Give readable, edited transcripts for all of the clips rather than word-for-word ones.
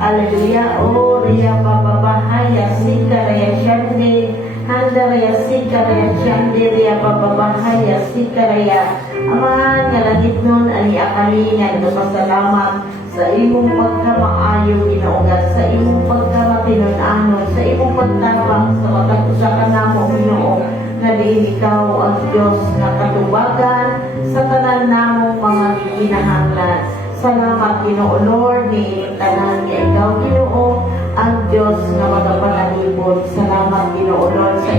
Hallelujah. O Ria Bababahaya Sikaraya Shande Handaraya Sikaraya Shande Ria Bababahaya Sikaraya. Amahan nga langit nun ani akalingan nagpasalamat sa imong pagkamaayo Ginoo, sa imong pagkamatinon-anon, sa imong pagtabang sa matag usa ka namo Ginoo, nga diin ikaw ang Dios nga katubagan sa tanan namong mga kinahanglan. Salamat Ginoo Lord ni tanan nga ikaw Ginoo ang Dios nga magapanalipod. Salamat Ginoo Lord sa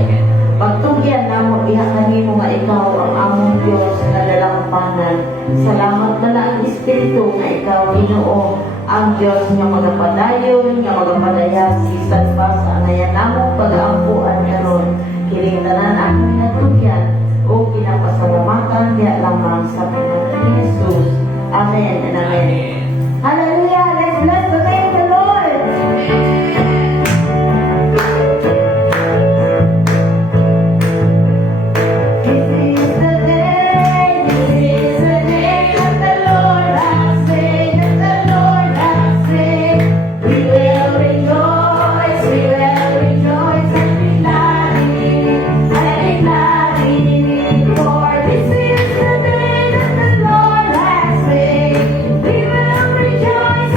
pagtugyan namo diha kanimo nga ikaw ang among Dios nga lalampanan. Salamat na ang Espiritu nga ikaw Ginoo ang Dios nga magapadayon nga magapadayag bisan pa sa anayan namong pag-aampuan karon. Kining tanan among natugyan o pinapasalamatan diha lamang sa pangalan ni Jesus. Amen and amen. Hallelujah! Let's bless the name of the Lord! This is the day that the Lord has made, that the Lord has made. We will rejoice and be glad in it, for this is the day that the Lord has made. We will rejoice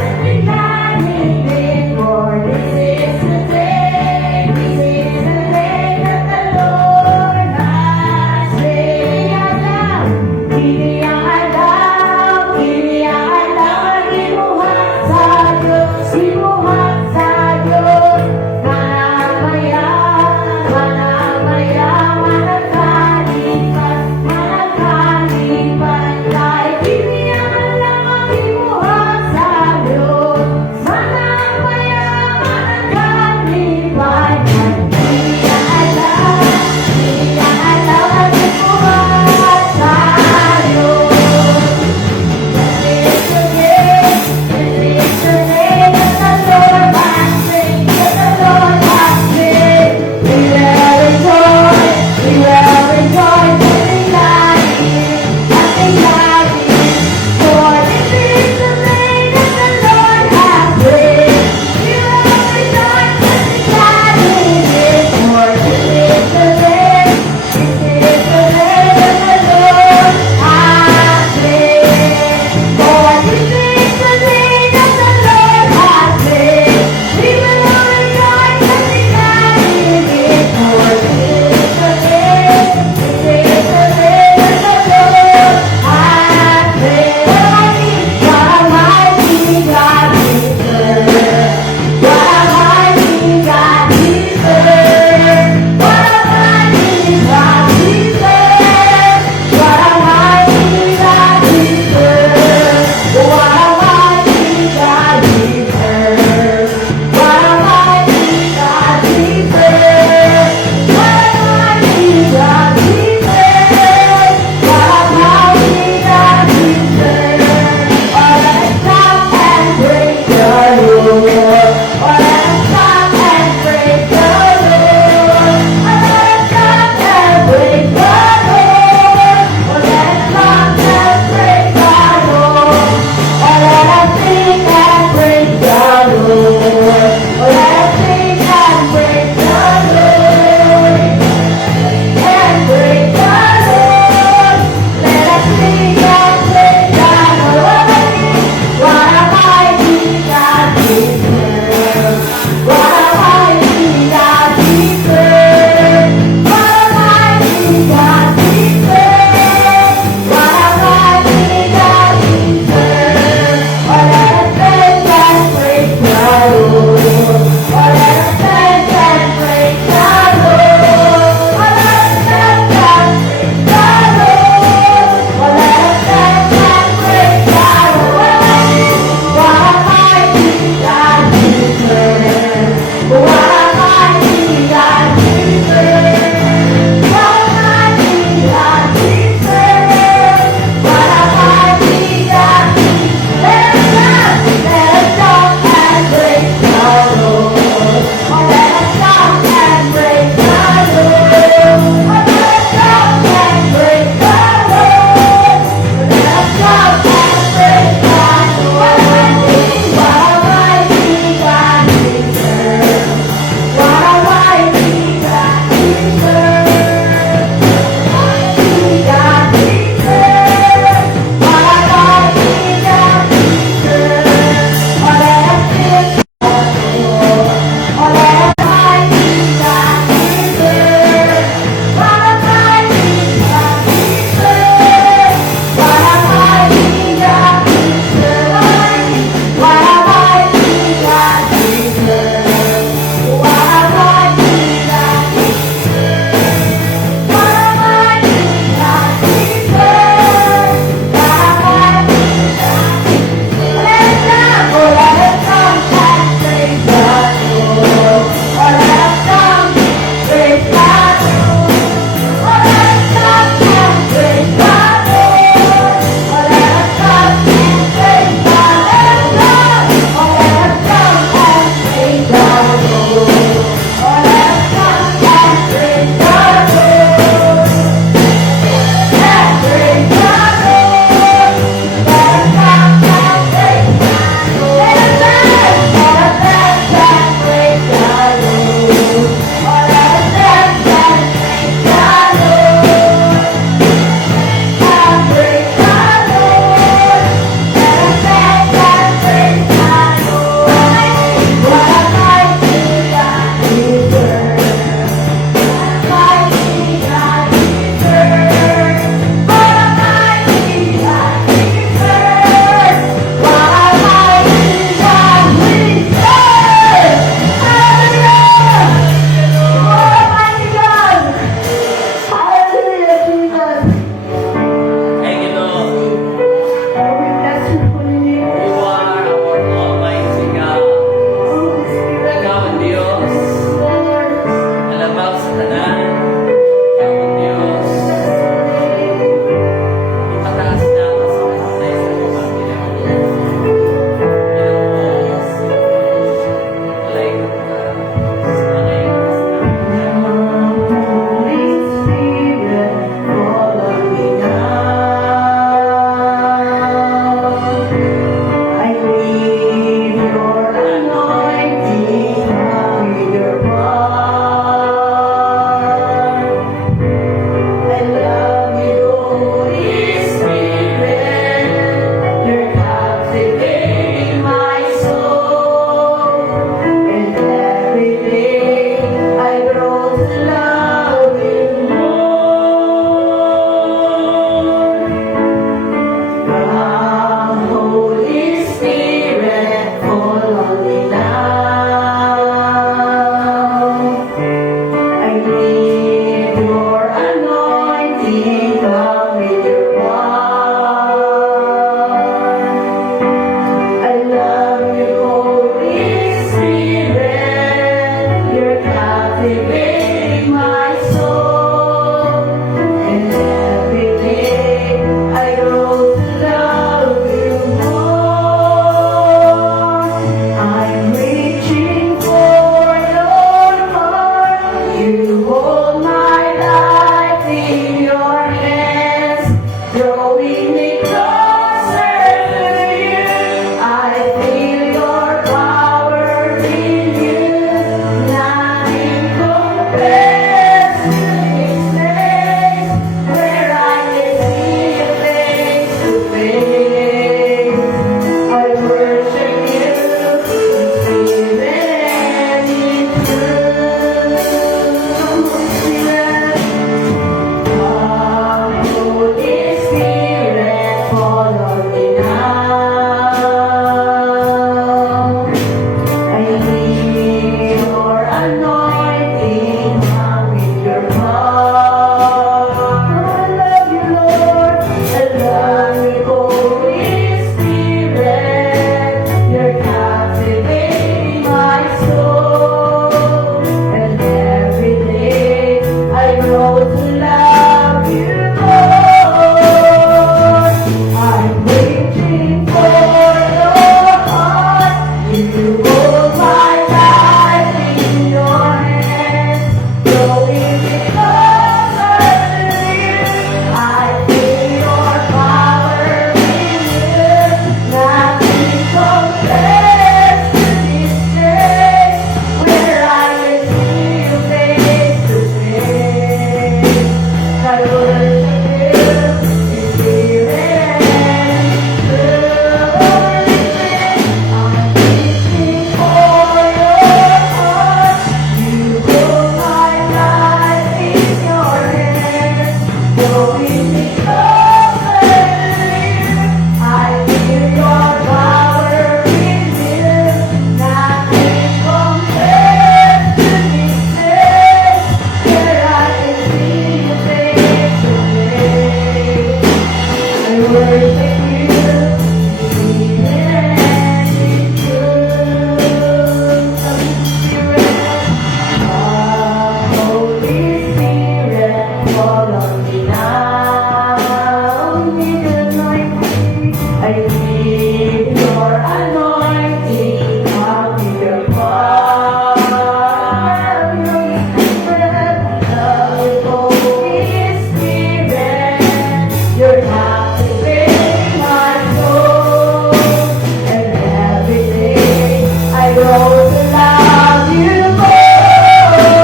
grow to love you more.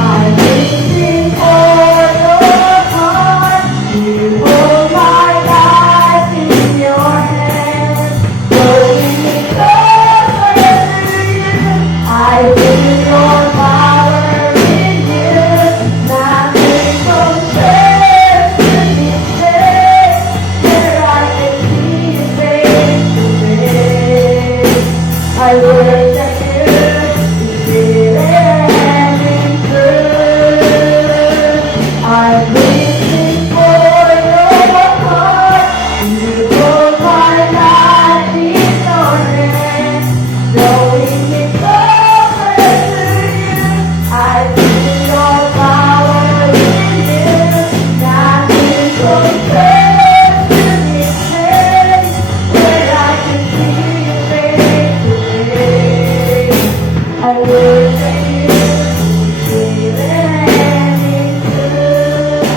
I'm reaching for your heart. You hold my life in your hands. Holding me closer to you. I feel your power in you. Nothing compares to this day where I can see you face to face. I worship you in spirit and in truth. I'm waiting for your heart. You hold my life in your hands, drawing me closer to you. I feel your power in you. Nothing compares to this place where I can see you face to face. I worship you in spirit and in truth.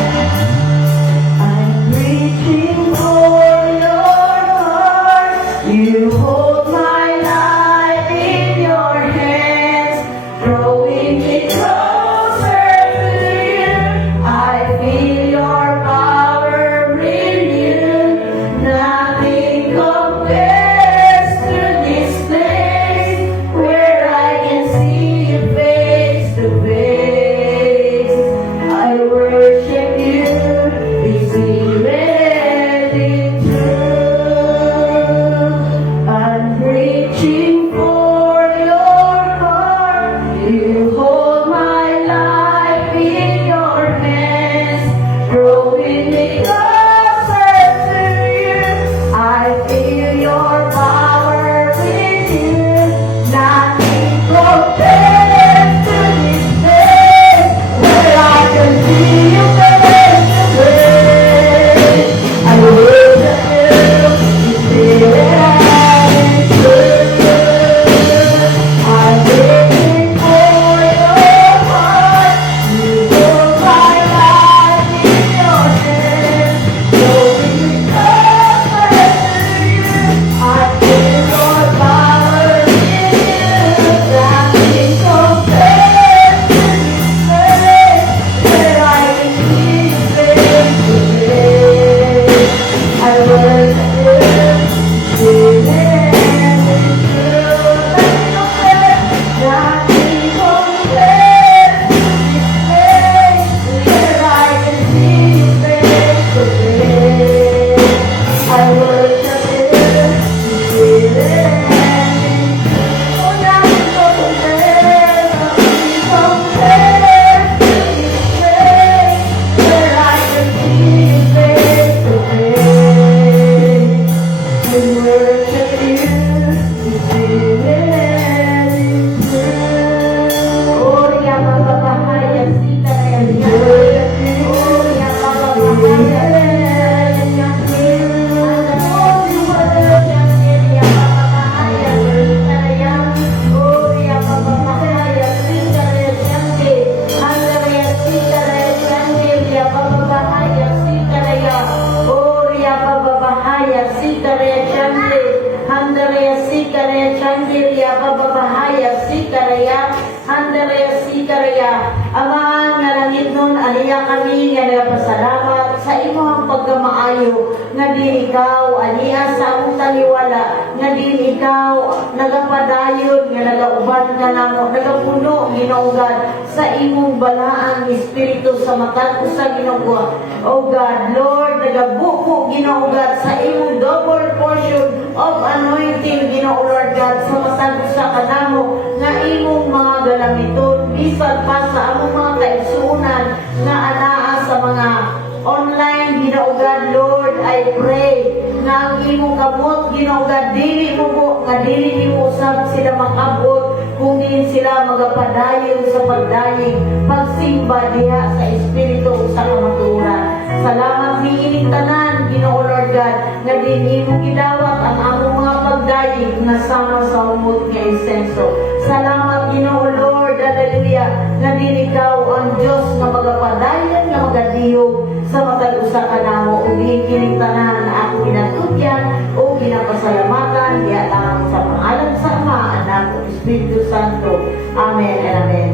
I'm reaching for your heart. You hold my life in your hands, drawing me closer to you. I feel your power in you. Nothing compares to this place where I can see you face to face. I worship you in spirit and truth. I'm reaching for your heart. You hold my life in your hands, drawing me closer to you. I feel your power in you. Nothing compares to this place where I can see you face to face. I worship you in spirit and in truth. I'm waiting for your heart. You hold my life in your hands, drawing me closer to you. I feel your power in you. Nothing compares to this place where I can see you face to face. I worship you in spirit and in truth. Nothing compares to this place where I can see you face to face. I worship you in spirit and in truth. Oh, nothing compares to this place where I can see you face to face. I worship you in spirit and in truth. Oh, Yamababahaya, Sita, and worship you. Oh, Yamababahaya, Ama, nalangit nun, aniya kami nga nagpasalamat sa imong pagkamaayo nga di ikaw aniya sa among taliwala nga di ikaw nagapadayon nga nagauban ka namo nagapuno ginaugad sa imong balaang espiritu sa matag usa Ginoo. O God, Lord, nagabuko ginaugad sa imong double portion of anointing Ginoo, Lord God, sa matag usa kanamo nga imong mga galamiton bisan pa sa among mga kaigsuonan nga anaa sa mga online Ginoo God, Lord, I pray na ang imong kamot Ginoo God, dili mo po nga dili mo usab sila makabot kung din sila magapadayon sa pagdayeg pagsimba diha sa espiritu sa kamaturan. Salamat ni ining tanan Ginoo Lord God nga dinhi mo gidawat ang among mga pagdayeg nga sama sa humot nga insenso. Salamat Ginoo Lord, hallelujah, nga din ikaw ang Dios nga magapadayon nga magadiyog sa matag usa kanamo ug kining tanan ako ginatudyan o ginapasalamatan diha lang sa pangalan sa Ama at ug Espiritu Santo. Amen and amen.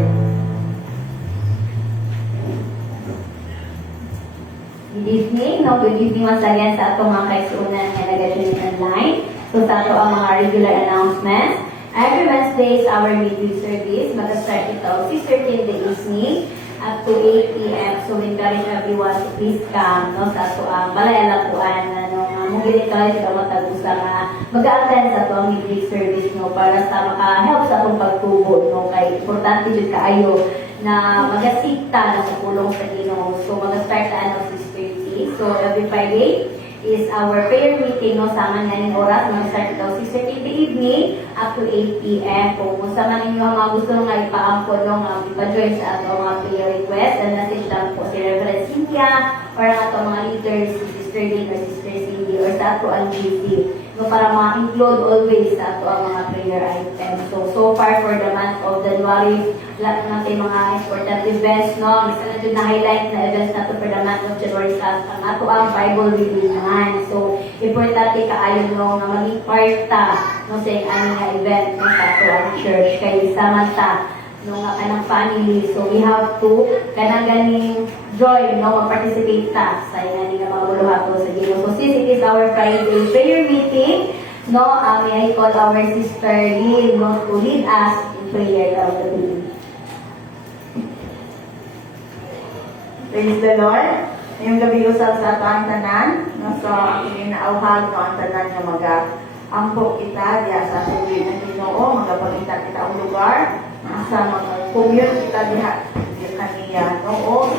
Good evening. No, good evening once again sa atong mga kaisunan nga nag-tune online. So sa ato ang mga regular announcements. Every Wednesday is our midweek service. Mag-start ito 6:30 in the evening up to 8 p.m. So we encourage everyone to please come no, sa ato ang balay-alapuan na mugili tayo sa matag-usa nga mag-attend sa ato ang midweek service no, para sa maka-help sa atong pagtubo no, kay importante jud kaayo na magasikta na sa pulong sa Ginoo. So mag-start sa 6:30. So every Friday is our prayer meeting no, sama nga ning oras mag-start ito 6:30 in the evening up to 8 p.m. Kung sama ninyo ang mga gusto nga ipaampon no, nga ipa-join sa ato mga prayer request and message lang po si Reverend Cynthia or ang ato mga leaders si Sister Lynn or Sister Cindy or sa ato ang GC no, para ma-include always sa ato ang mga prayer items. So far for the month of January, lahat natin mga important events, no? Isa na dyan na-highlight na events nato for the month of January sa ang ato ang Bible reading naman. So, importante kaayon no, nga maging part no, sa aming nga event no, sa ato ang church. Kaya samanta no, nga kanang family. So, we have to kanang ganing joy, no, mag-participate sa nga nga mga buluhato sa Ginoo. So, since it is our Friday prayer meeting, no, may I call our Sister Lynn no, to lead us in prayer of the day. Praise the Lord. Ngayong gabi usap sa ato ang tanan. No, so, inaauhag no, ang tanan nga mag-ampok kita diya sa tubig ng Ginoo, magapagita kita ang lugar, sa mga commune kita diha kaniya. No,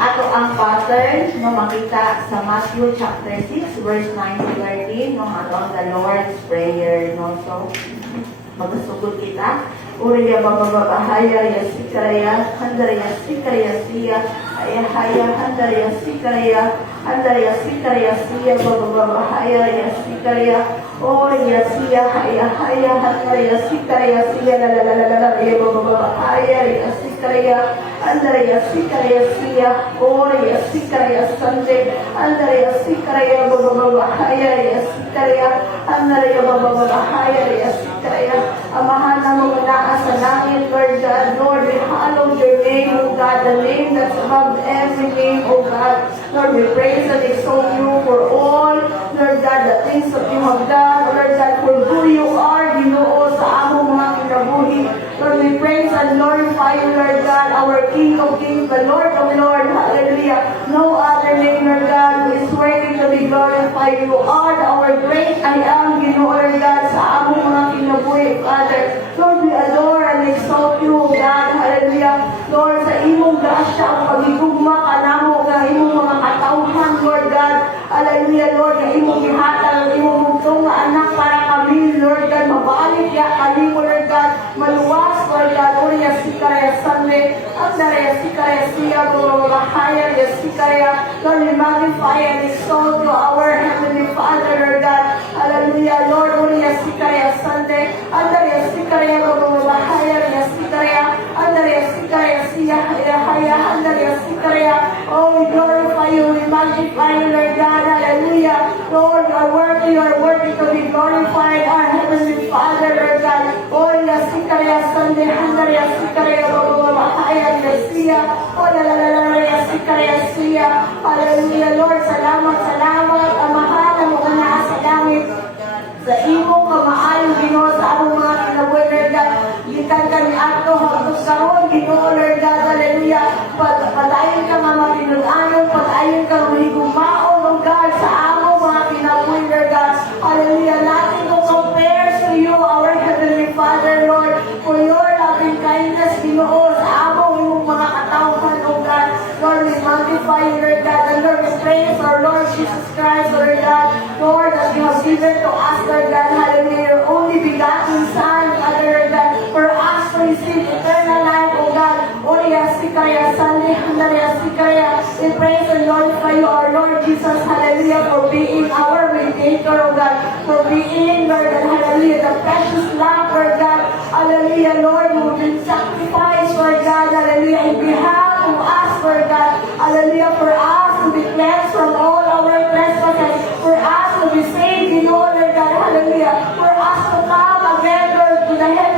ato ang pattern no, makita sa Matthew chapter 6 verse 9 to 13 no, ato ang the Lord's Prayer. No, so, magasugod kita. Uriya bababahaya ya sikaraya, handaraya sikaraya siya, ayahaya handaraya sikaraya, handaraya sikaraya siya, bababahaya ya sikaraya, uriya siya, ayahaya handaraya sikaraya siya, lalalala, ya bababahaya ya sikaraya, handaraya sikaraya siya, uriya sikaraya sande, handaraya sikaraya, bababahaya ya sikaraya, handaraya bababahaya ya sikaraya, amahan na mga nasa sa langit, Lord God, Lord, we hallow your name, O God, the name that's above every name, O God. Lord, we praise and exalt you for all, Lord God, the things that you have done, Lord God, for who you are, Ginoo, sa among mga kinabuhi. Lord, we praise and glorify you, Lord God, our King of Kings, the Lord of Lords, hallelujah. No other name, Lord God, who is worthy to be glorified. You are our great I am, Ginoo, Lord God, sa among mga kinabuhi, Father. Lord, we adore and exalt you, O God, hallelujah. Lord, sa imong grasya, ang pagigugma ka namo, ng imong mga katauhan, Lord God, hallelujah, Lord, ng imong ihatag, ng imong mugtong nga anak para kami, Lord God, mabalik ya kami mo, Lord God, maluwas, Lord God, uriya sikaraya sande, ang daraya sikaraya siya, bumabahaya, ya sikaraya, Lord, we magnify and exalt you, our Heavenly Father, Lord God, hallelujah, Lord, uriya sikaraya sande, ang daraya sikaraya, bumabahaya, ya sikaraya, ang daraya sikaraya siya, haya, ang daraya sikaraya, oh, we glorify you, we magnify you, Lord God, hallelujah, Lord, you are worthy to be glorified, our Heavenly Father, Lord God, oh, ya sikaraya sande, ang daraya sikaraya, bumabahaya, ya siya, oh, lalalala, ya sikaraya siya, hallelujah, Lord, salamat, amahan ang mga nasa langit, sa imong kamaayong Ginoo sa among mga kinabuhi, Lord God, gikan kami ato hangtod karon, Ginoo, Lord God, hallelujah, padayon ka nga matinud-anon, padayon ka mahigumaon, Lord God, sa among mga kinabuhi, Lord God, hallelujah, nothing to compare to you, our Heavenly Father, Lord, for your loving kindness, Ginoo, sa among mga katawhan, Lord God, Lord, we magnify you, Lord God, and Lord, we praise our Lord Jesus Christ, Lord God, Lord, that you have given to us, Lord God, hallelujah, your only begotten Son, Lord God, for us to receive eternal life, O God, Oriya Sikaya, Sunday, Handariya Sikaya, we praise and glorify you, our Lord Jesus, hallelujah, for being our Redeemer, O God, for being, Lord God, hallelujah, the precious Lamb, Lord God, hallelujah, Lord, who will be sacrificed, Lord God, hallelujah, in behalf of us, Lord God, hallelujah, for us to be cleansed from all our trespasses, for us to be saved in all, Lord God, hallelujah, for us to come again, Lord, to the heaven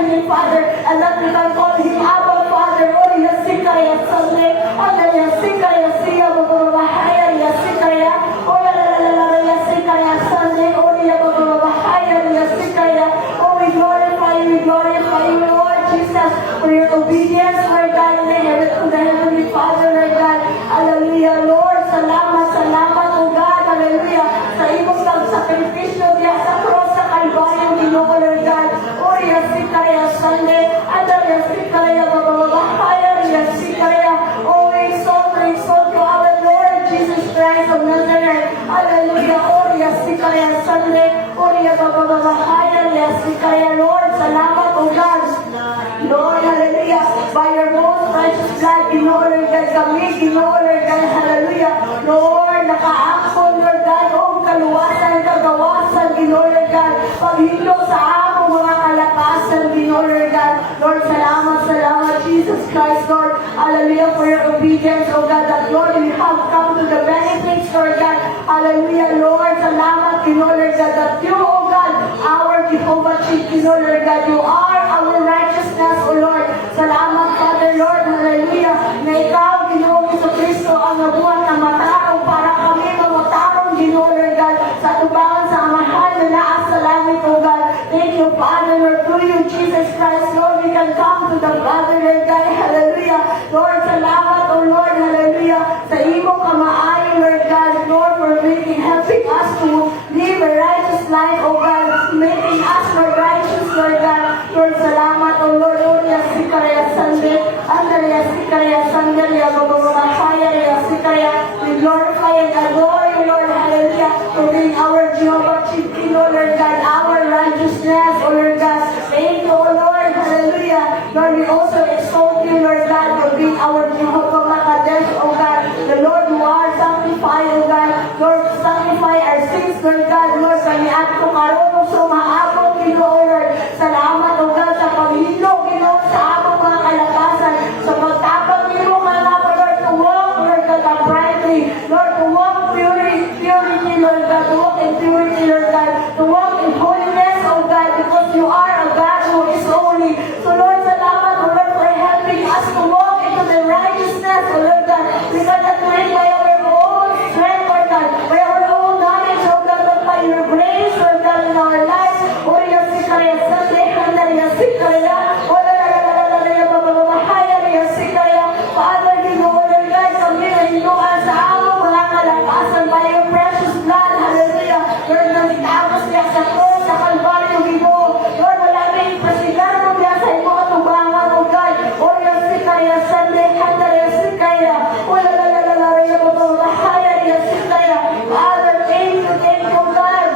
that we can call Him Abba Father. Ori yasikaya Sunday, Anda yasikaya siya bababahaya yasikaya, Ola la la la la yasikaya Sunday, Ori bababahaya yasikaya. Oh, we glorify you, Lord Jesus, for your obedience, Lord God, in the Heavenly Father, Lord God. Hallelujah, Lord. Salamat, oh God. Hallelujah. Sa imong pagsakripisyo diya sa cross sa Kalbaryo, Ginoo, Lord God. Oh, yasikaya Sunday, Anda yasikaya bababahaya yasikaya. Oh, we exalt you, our Lord Jesus Christ of Nazareth. Hallelujah. Oh, yasikaya Sunday, oh, bababahaya yasikaya. Lord, salamat, oh God. Lord, hallelujah. By your most precious blood, Ginoo, Lord God, kami, Ginoo, Lord God, hallelujah. Lord, nakaangkon, Lord God, o kaluwasan, kagawasan, Ginoo, Lord God. Paghindo sa among mga kalakasan, Ginoo, Lord God. Lord, salamat, Jesus Christ, Lord. Hallelujah, for your obedience, oh God, that Lord, we have come to the benefits, Lord God. Hallelujah, Lord, salamat, Ginoo, Lord God, that you, oh God, our Jehovah Chief, Ginoo, Lord God, you are our righteousness, O Lord. Salamat, Father, Lord, hallelujah, na ikaw, Ginoong Jesucristo, ang nabuhat na matarong para kami mamatarong, Ginoo, Lord God, sa tubangan sa amahan na naas sa langit, O God. Thank you, Father, Lord, through you, Jesus Christ, Lord, we can come to the Father, Lord God, hallelujah. Lord, salamat, O Lord, hallelujah, sa imong kamaayo, Lord God, Lord, for helping us to live a righteous life, O God, making us more righteous, Lord God. Lord, salamat, O Lord, O yasikaya Sunday, Anda yasikaya Sunday, bababahaya yasikaya. We glorify and adore you, Lord, hallelujah, for being our Jehovah Chief, Lord God, our righteousness, O Lord God. Thank you, O Lord, hallelujah. Lord, we also exalt you, Lord God, for being our Jehovah Makadesh, O God, the Lord who are sanctified, O God. Lord, sanctify our sins, Lord God. Lord, kami at kumaroon sa maabot, Ginoo, Lord. Salamat, O God, sa paghilo, Ginoo, sa among mga kalakasan, sa pagtapang nimo mga napa, Lord, to walk, Lord God, uprightly, Lord, to walk purity, Lord God, to walk in purity, Lord God, to walk in holiness, O God, because you are a God who is holy. So, Lord, salamat, O Lord, for helping us to walk into the righteousness, O Lord God. We cannot do it by our own strength, Lord God, by our own knowledge, O God, but by your grace, Lord God, in our lives. O yasikaya Sunday, Handa yasikaya, o la la la la la la bababahaya yasikaya. Father, Ginoo, Lord God, kami ay inuan sa among mga kalakasan by your precious blood, hallelujah. Lord, nagtapos niya sa cross, sa Kalbaryo, Ginoo. Lord, wala may pasigaro niya sa imong atubangan, O God. O yasikaya Sunday, Handa yasikaya, o la la la la la la bababahaya yasikaya. Father, thank you, God.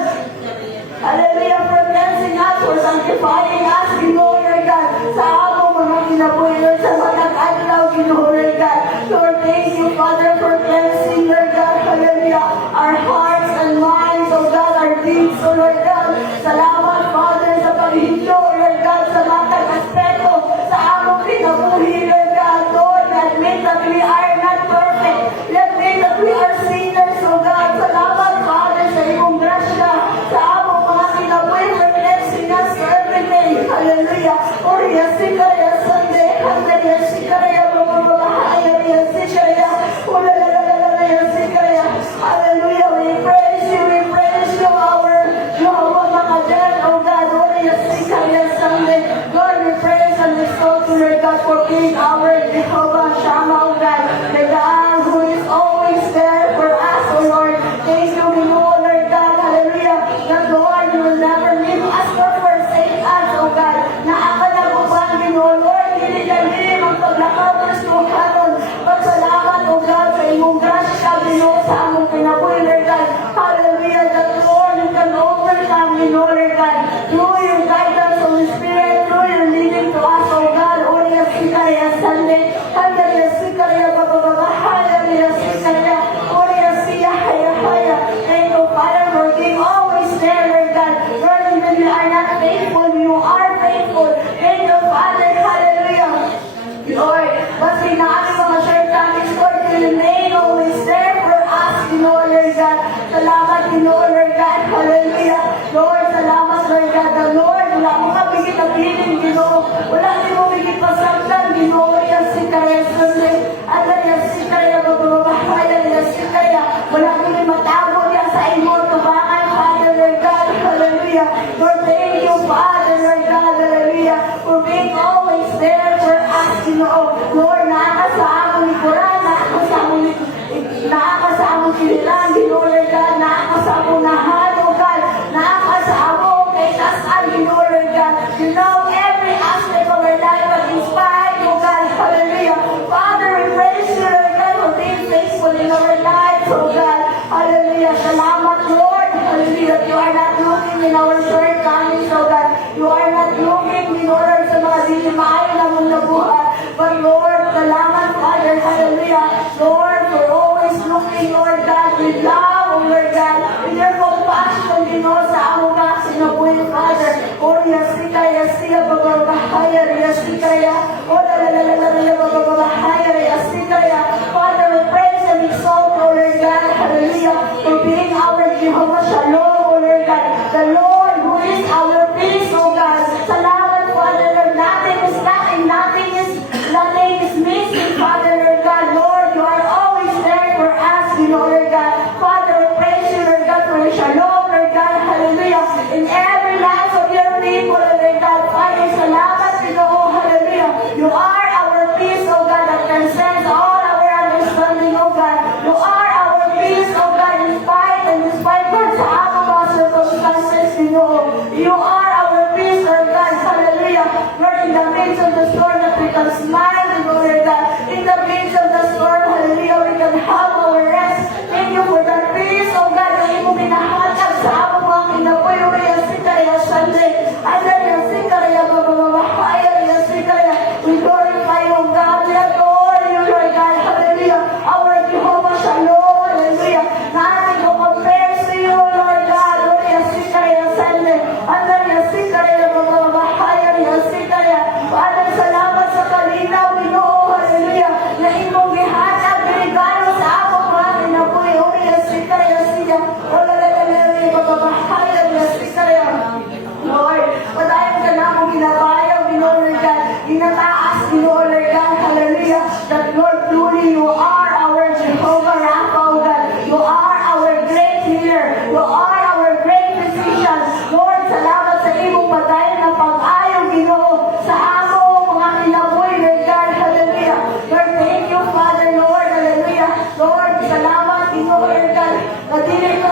Hallelujah, for cleansing us, for sanctifying us, Ginoo, Lord God, sa among mga kinabuhi, Lord, sa mga adlaw, Ginoo, Lord God. Lord, thank you, Father, for cleansing, Lord God, hallelujah, our hearts and minds, oh God, our deeds, oh Lord God. Salamat, Father, sa paghindo, Lord God, sa matag aspeto, sa among kinabuhi, Lord God. Lord, admit that we are not perfect. Admit that we are sinners, oh God. Salamat, Father, sa iyong grasya, sa among mga kinabuhi, for cleansing us every day. Hallelujah. Oh, yasikaya Sunday, Handa yasikaya, bababahaya yasikaya, oh la la la la la yasikaya. Hallelujah. We praise you, our Jehovah Makadesh, oh God. Oh, yasikaya Sunday. Lord, we praise and exalt you, Lord God, for being our Jehovah Shammah, oh God, the God who is always there for us, oh Lord. Thank you, Lord God, hallelujah. That Lord, you will never leave us nor forsake us, oh God. Naakalaguban, Lord, hindi ka din ang paglakaw Kristo karon. Pagsalamat, oh God, sa imong grasya, Ginoo, sa among kinabuhi, Lord God. Hallelujah, that Lord, you can overcome, Lord God, through your guidance, Holy Spirit, through your leading to us, oh God. Oh, yasikaya Sunday, Handa yasikaya, bababahaya yasikaya, oh yasiyahaya. Thank you, Father, for being always there, Lord God. Lord, even we are not faithful, you are faithful. Thank you, Father, hallelujah. Lord, but we not mga shortcomings, Lord, you remain always there for us, Lord God. Salamat, Lord God, hallelujah. Lord, salamat, Lord God. The Lord, wala mo mabigit ang piling, Ginoo. Wala din mo bigit in our shortcomings, oh God. You are not looking in order sa mga dili maayo na mong nabuhat. But Lord, salamat, Father, hallelujah. Lord, for always looking, Lord God, with love, oh Lord God, with your compassion, Ginoo, sa among mga sinabuhi, Father. Oh, yasika, yasika, bababahaya, yasika, ya. Oh, lalalalalalala, bababahaya, yasika, ya. Father, we praise and exalt, oh Lord God, hallelujah, for being our Jehovah Shalom, oh Lord God, the Lord who is our peace, oh God. Salamat, Father, Lord, nothing is lacking, nothing is missing, Father, Lord God. Lord, you are always there for us, you know, Lord God. Father, we praise you, Lord God, for your shalom, Lord God, hallelujah, in every life of your people, Lord God. Father, salamat, you know, hallelujah. You are our peace, oh God, that transcends all our understanding, oh God. You are our peace, oh God, despite Lord, sa among mga circumstances, you know. You are our peace, Lord God, hallelujah. Lord, in the midst of the storm, that we can smile, you know, Lord God. In the midst of the storm, hallelujah, we can have our rest. Thank you for that peace, oh God, na imo minahatag sa among mga kinabuhi, o yasikaya Sunday. Adan yasikaya bababahaya, yasikaya. We glorify you, God. We adore you, Lord God, hallelujah. Our Jehovah Shalom, hallelujah. Nothing to compare to you, Lord God. O yasikaya Sunday. Adan yasikaya bababahaya, yasikaya. Father, salamat sa kalinaw, Ginoo, hallelujah. Na imong gihatag, regalo sa among mga kinabuhi, o yasikaya siya. O lalalala, bababahaya, yasikaya. Lord, patayon ka na akong ginabayaw, Ginoo, Lord God. Ginataas, Ginoo, Lord God, hallelujah. That Lord, truly you are our Jehovah Rapha, oh God. You are our great healer. You are our great physician. Lord, salamat sa imong patayon na pag-ayaw, Ginoo, sa among mga kinabuhi, Lord God, hallelujah. Lord, thank you, Father, Lord, hallelujah. Lord, salamat, Ginoo, Lord God. Na dili ko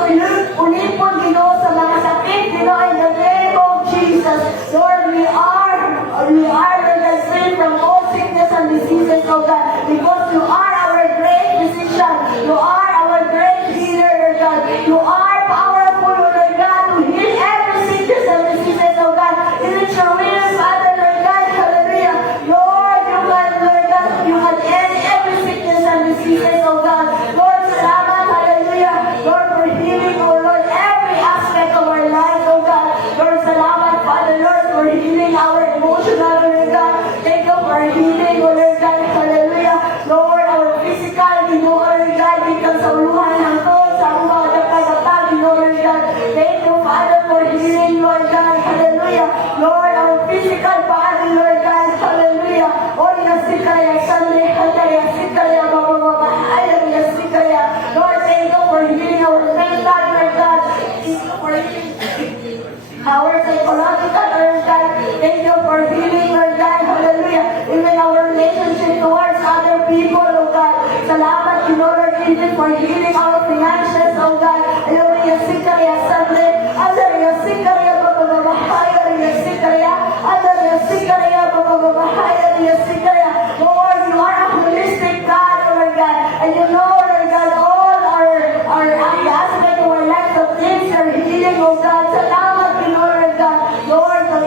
unipon, Ginoo, sa mga sakit, Ginoo, in the name of Jesus. Lord, we are, Lord God, free from all sickness and diseases, oh God, because you are our great physician. You are our great healer, Lord God. You are powerful, Lord God, to heal every sickness and diseases, oh God. It is your will, Father, Lord God, hallelujah. Lord, you can, Lord God, you can end every sickness and diseases, oh God. Lord, salamat, hallelujah. Lord, for healing, oh Lord, every aspect of our lives, oh God. Lord, salamat, Father, Lord, for healing our emotional, Lord God. Thank you for healing, oh Lord God, hallelujah. Lord, our physical, Ginoo, Lord God, because sa uluhan ng to, sa mga dapat-dapat, Ginoo, Lord God. Thank you, Father, for healing, Lord God, hallelujah. Lord, our physical body, Lord God, hallelujah. Oh, yasikaya, Sunday, hallelujah, yasikaya, bababahaya, yasikaya. Lord, thank you for healing our mental, Lord God. Thank you for healing our psychological, Lord God. Thank you for healing, Lord God, hallelujah. Even our relationship towards other people, oh God. Salamat, Ginoo, Lord, even for healing our finances, oh God. Hallelujah, yasikaya, Sunday. Adar yasikaya, bababahaya, yasikaya. Adar yasikaya, bababahaya, yasikaya. Lord, you are a holistic God, oh Lord God. And you know, Lord God, all our aspect of our life, the things are healing, oh God. Salamat, Ginoo, Lord God. Lord, the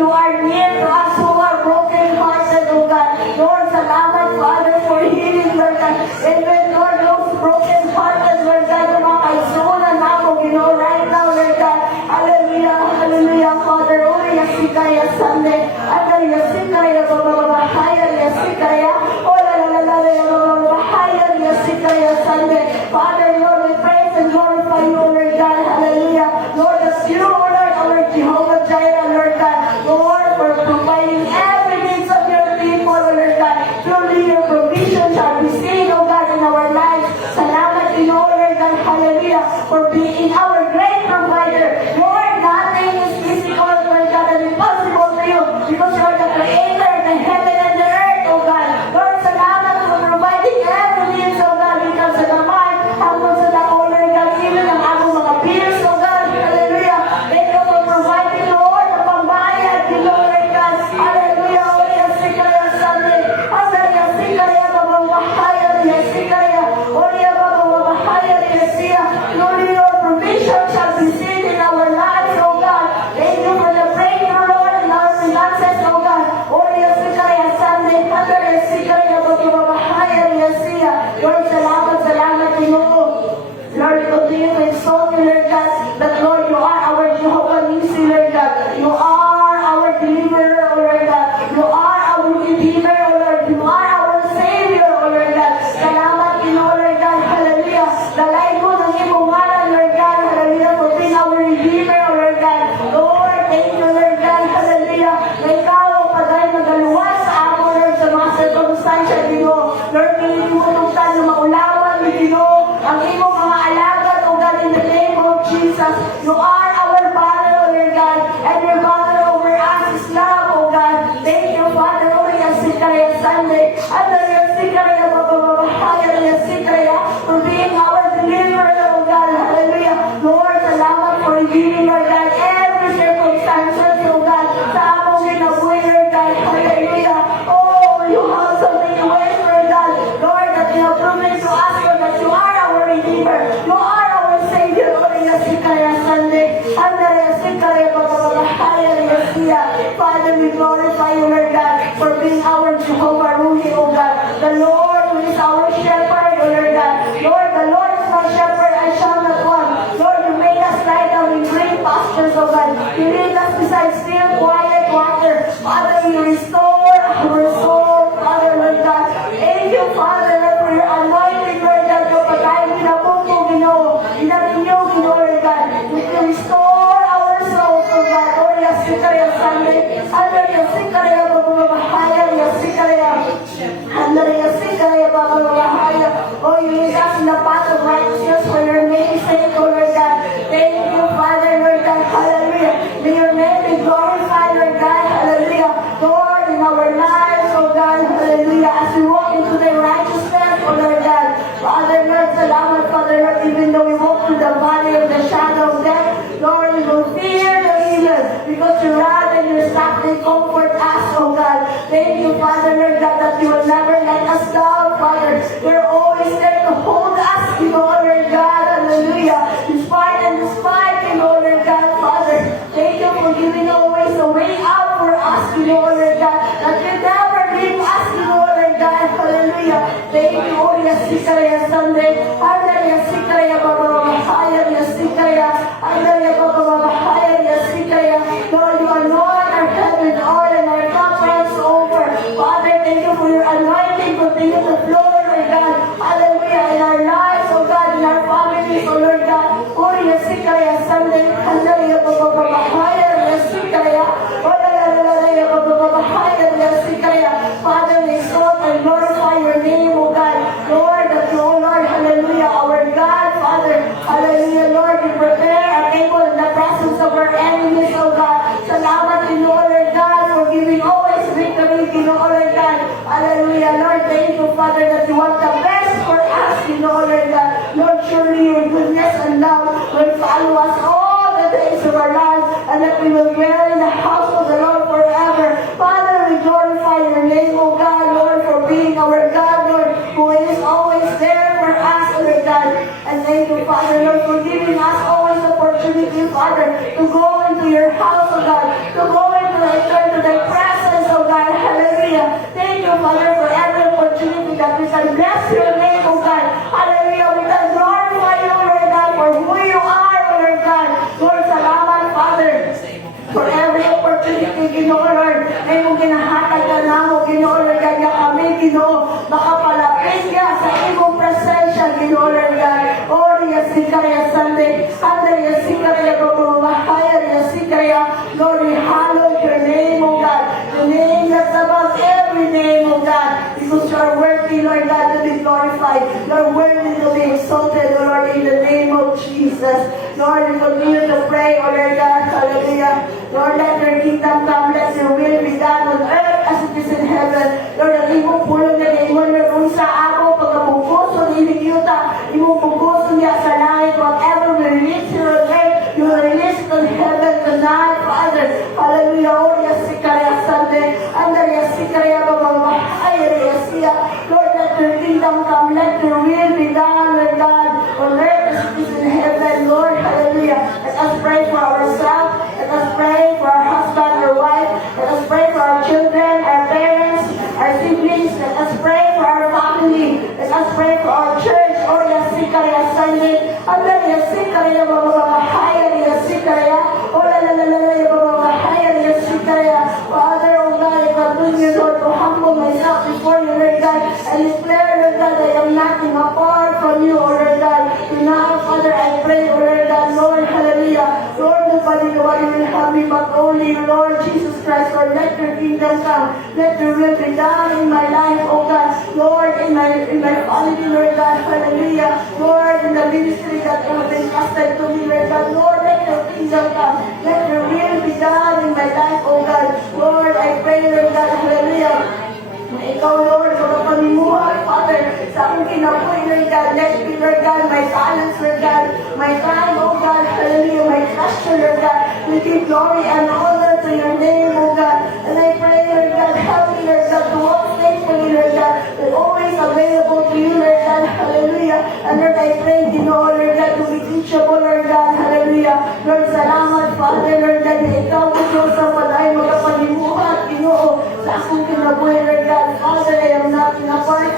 you are near to us who are broken-hearted, oh God. Lord, salamat, Father, for healing, Lord God. Even, Lord, those broken-hearted, Lord God, yung mga kaisunan na mo, Ginoo, right now, Lord God. Hallelujah, hallelujah, Father. Oh, yasikaya, Sunday. Adar yasikaya, bababahaya, yasikaya. Oh, lalalala, bababahaya, yasikaya, Sunday. Father, Lord, we praise and glorify you, Lord God. Hallelujah. Lord, that's you, Lord, our Jehovah Jireh, Lord God. Lord, for providing every needs of your people, Lord God. Truly, your provision shall be seen, oh God, in our lives. Salamat, Ginoo, Lord God, hallelujah, for being our great provider. Lord, nothing is physical, Lord God, and impossible to you, because you are the creator of the heaven and the earth, oh God. Lord, salamat for providing every needs, oh God, because Father, we glorify you, Lord God, for being our Jehovah Ruhi, O God. The Lord who is our shepherd, O Lord God. Lord, the Lord is my shepherd, I shall not want. Lord, you made us lie down in green pastures, O God. You lead us beside still, quiet water. Father, you restore our soul, Father, Lord God. Thank you, Father, Lord, for your anointing, Lord God. Kapag tayo ginabong mo, Ginoo, inatinyo, Ginoo, Lord God. You restore our souls, O God. Lord, yasikaya Sunday. Under yasikaya, bababahaya, yasikaya. Under yasikaya, bababahaya. Oh, you lead us in the path of righteousness for your name's sake, O Lord God. Thank you, Father, Lord God. Hallelujah. May your name be glorified, Lord God. Hallelujah. Lord, in our lives, oh God, hallelujah, as we walk into the righteousness, oh Lord God. Father, Lord, salamat, Father, Lord, even though we walk through the valley of the shadow of death, Lord, we will fear no evil, because your rod and your staff, they comfort us, oh God. Thank you, Father, Lord God, that you will never let us down, Father. You're always there to hold us, you know, Lord God, hallelujah. Despite and despite, you know, Lord God, Father, thank you for giving always a way out for us, you know, Lord God, that you never leave us, you know, Lord God, hallelujah. Thank you, oh, yasikaya Sunday, andar yasikaya bababahaya, yasikaya, andar bababahaya, yasikaya. Lord, you anoint our head with oil and our cup runs over. Father, thank you for your anointing, continue to flow, Lord God, hallelujah, in our lives, oh God, in our families, oh Lord God, oh, yasikaya Sunday, andar bababahaya, yasikaya, oh, Father, we exalt and glorify your name, O God. Lord, that you, O Lord, hallelujah, our God, Father, hallelujah, Lord, you prepare a table in the presence of our enemies, O God. Salamat in Lord God for giving always victory in Lord God. Hallelujah, Lord, thank you, Father, that you want the best for us in Lord God. Lord, surely your goodness and love will follow us all the days of our lives, and that we will dwell in the house of the Lord forever. Father, we glorify your name, O God, Lord, for being our God, Lord, who is always there for us, Lord God. And thank you, Father, Lord, for giving us always opportunity, Father, to go into your house, O God, to go into the presence, O God. Hallelujah. Thank you, Father, for every opportunity that we can bless your name, O God. Hallelujah. We can glorify you, Lord God, for who you are, O Lord God. Lord, salamat, Father, for every opportunity, Ginoo, Lord, ay mong ginahatag ka na mo, Ginoo, Lord God, na kami, Ginoo, makapalapit ka sa imong presensya, Ginoo, Lord God. O, yasikaya Sunday, anda yasikaya bababahaya, yasikaya, Lord, we hallow your name, O God, the name that's above every name, O God, because you are worthy, Lord God, to be glorified. You are worthy to be exalted, O Lord, in the name of Jesus. Lord, we continue to pray, O Lord God, hallelujah. Lord, let your kingdom come, let your will be done on earth as it is in heaven. Lord, ang imong pulong na ngayon, Lord, sa ako, pagkabukuso ni Yuta, imong bukuso niya sa langit, whatever we release here on earth, you will release it on heaven tonight, Father. Hallelujah. Oh, yasikaya Sunday, under yasikaya bababahaya, yasiya. Lord, let your kingdom come, let your will be done, Lord God, on earth as it is in heaven, Lord. Hallelujah. Let us pray for ourselves. Let us pray for our husband or wife. Let us pray for our children, our parents, our siblings. Let us pray for our family. Let us pray for our church. Oh, yasikaya Sunday. Under yasikaya bababahaya, yasikaya. Oh, la bababahaya, yasikaya. Father, oh God, I continue, Lord, to humble myself before you, Lord God, and declare, Lord God, I am nothing apart from you, oh Lord God. Now, Father, I pray, oh Lord God, Lord, hallelujah. Lord, nobody will have me but only you, Lord Jesus Christ. Lord, let your kingdom come. Let your will be done in my life, oh God. Lord, in my family, Lord God, hallelujah. Lord, in the ministry that you have entrusted to me, Lord God. Lord, let your kingdom come. Let your will be done in my life, oh God. Lord, I pray, Lord God, hallelujah. Ikaw, Lord, magpanimuhay, Father, sa akong kinapoy, Lord God. Let me, Lord God, my talents, Lord God, my time, oh God, hallelujah, my treasure, Lord God. We give glory and honor to your name, oh God. And I pray, Lord God, help me, Lord God, to walk faithfully, Lord God, but always available to you, Lord God, hallelujah. And Lord, I pray, Lord God, to be teachable, Lord God, hallelujah. Lord, salamat, Father, Lord God, na ikaw, Diyos, sa paday, magpanimuhay,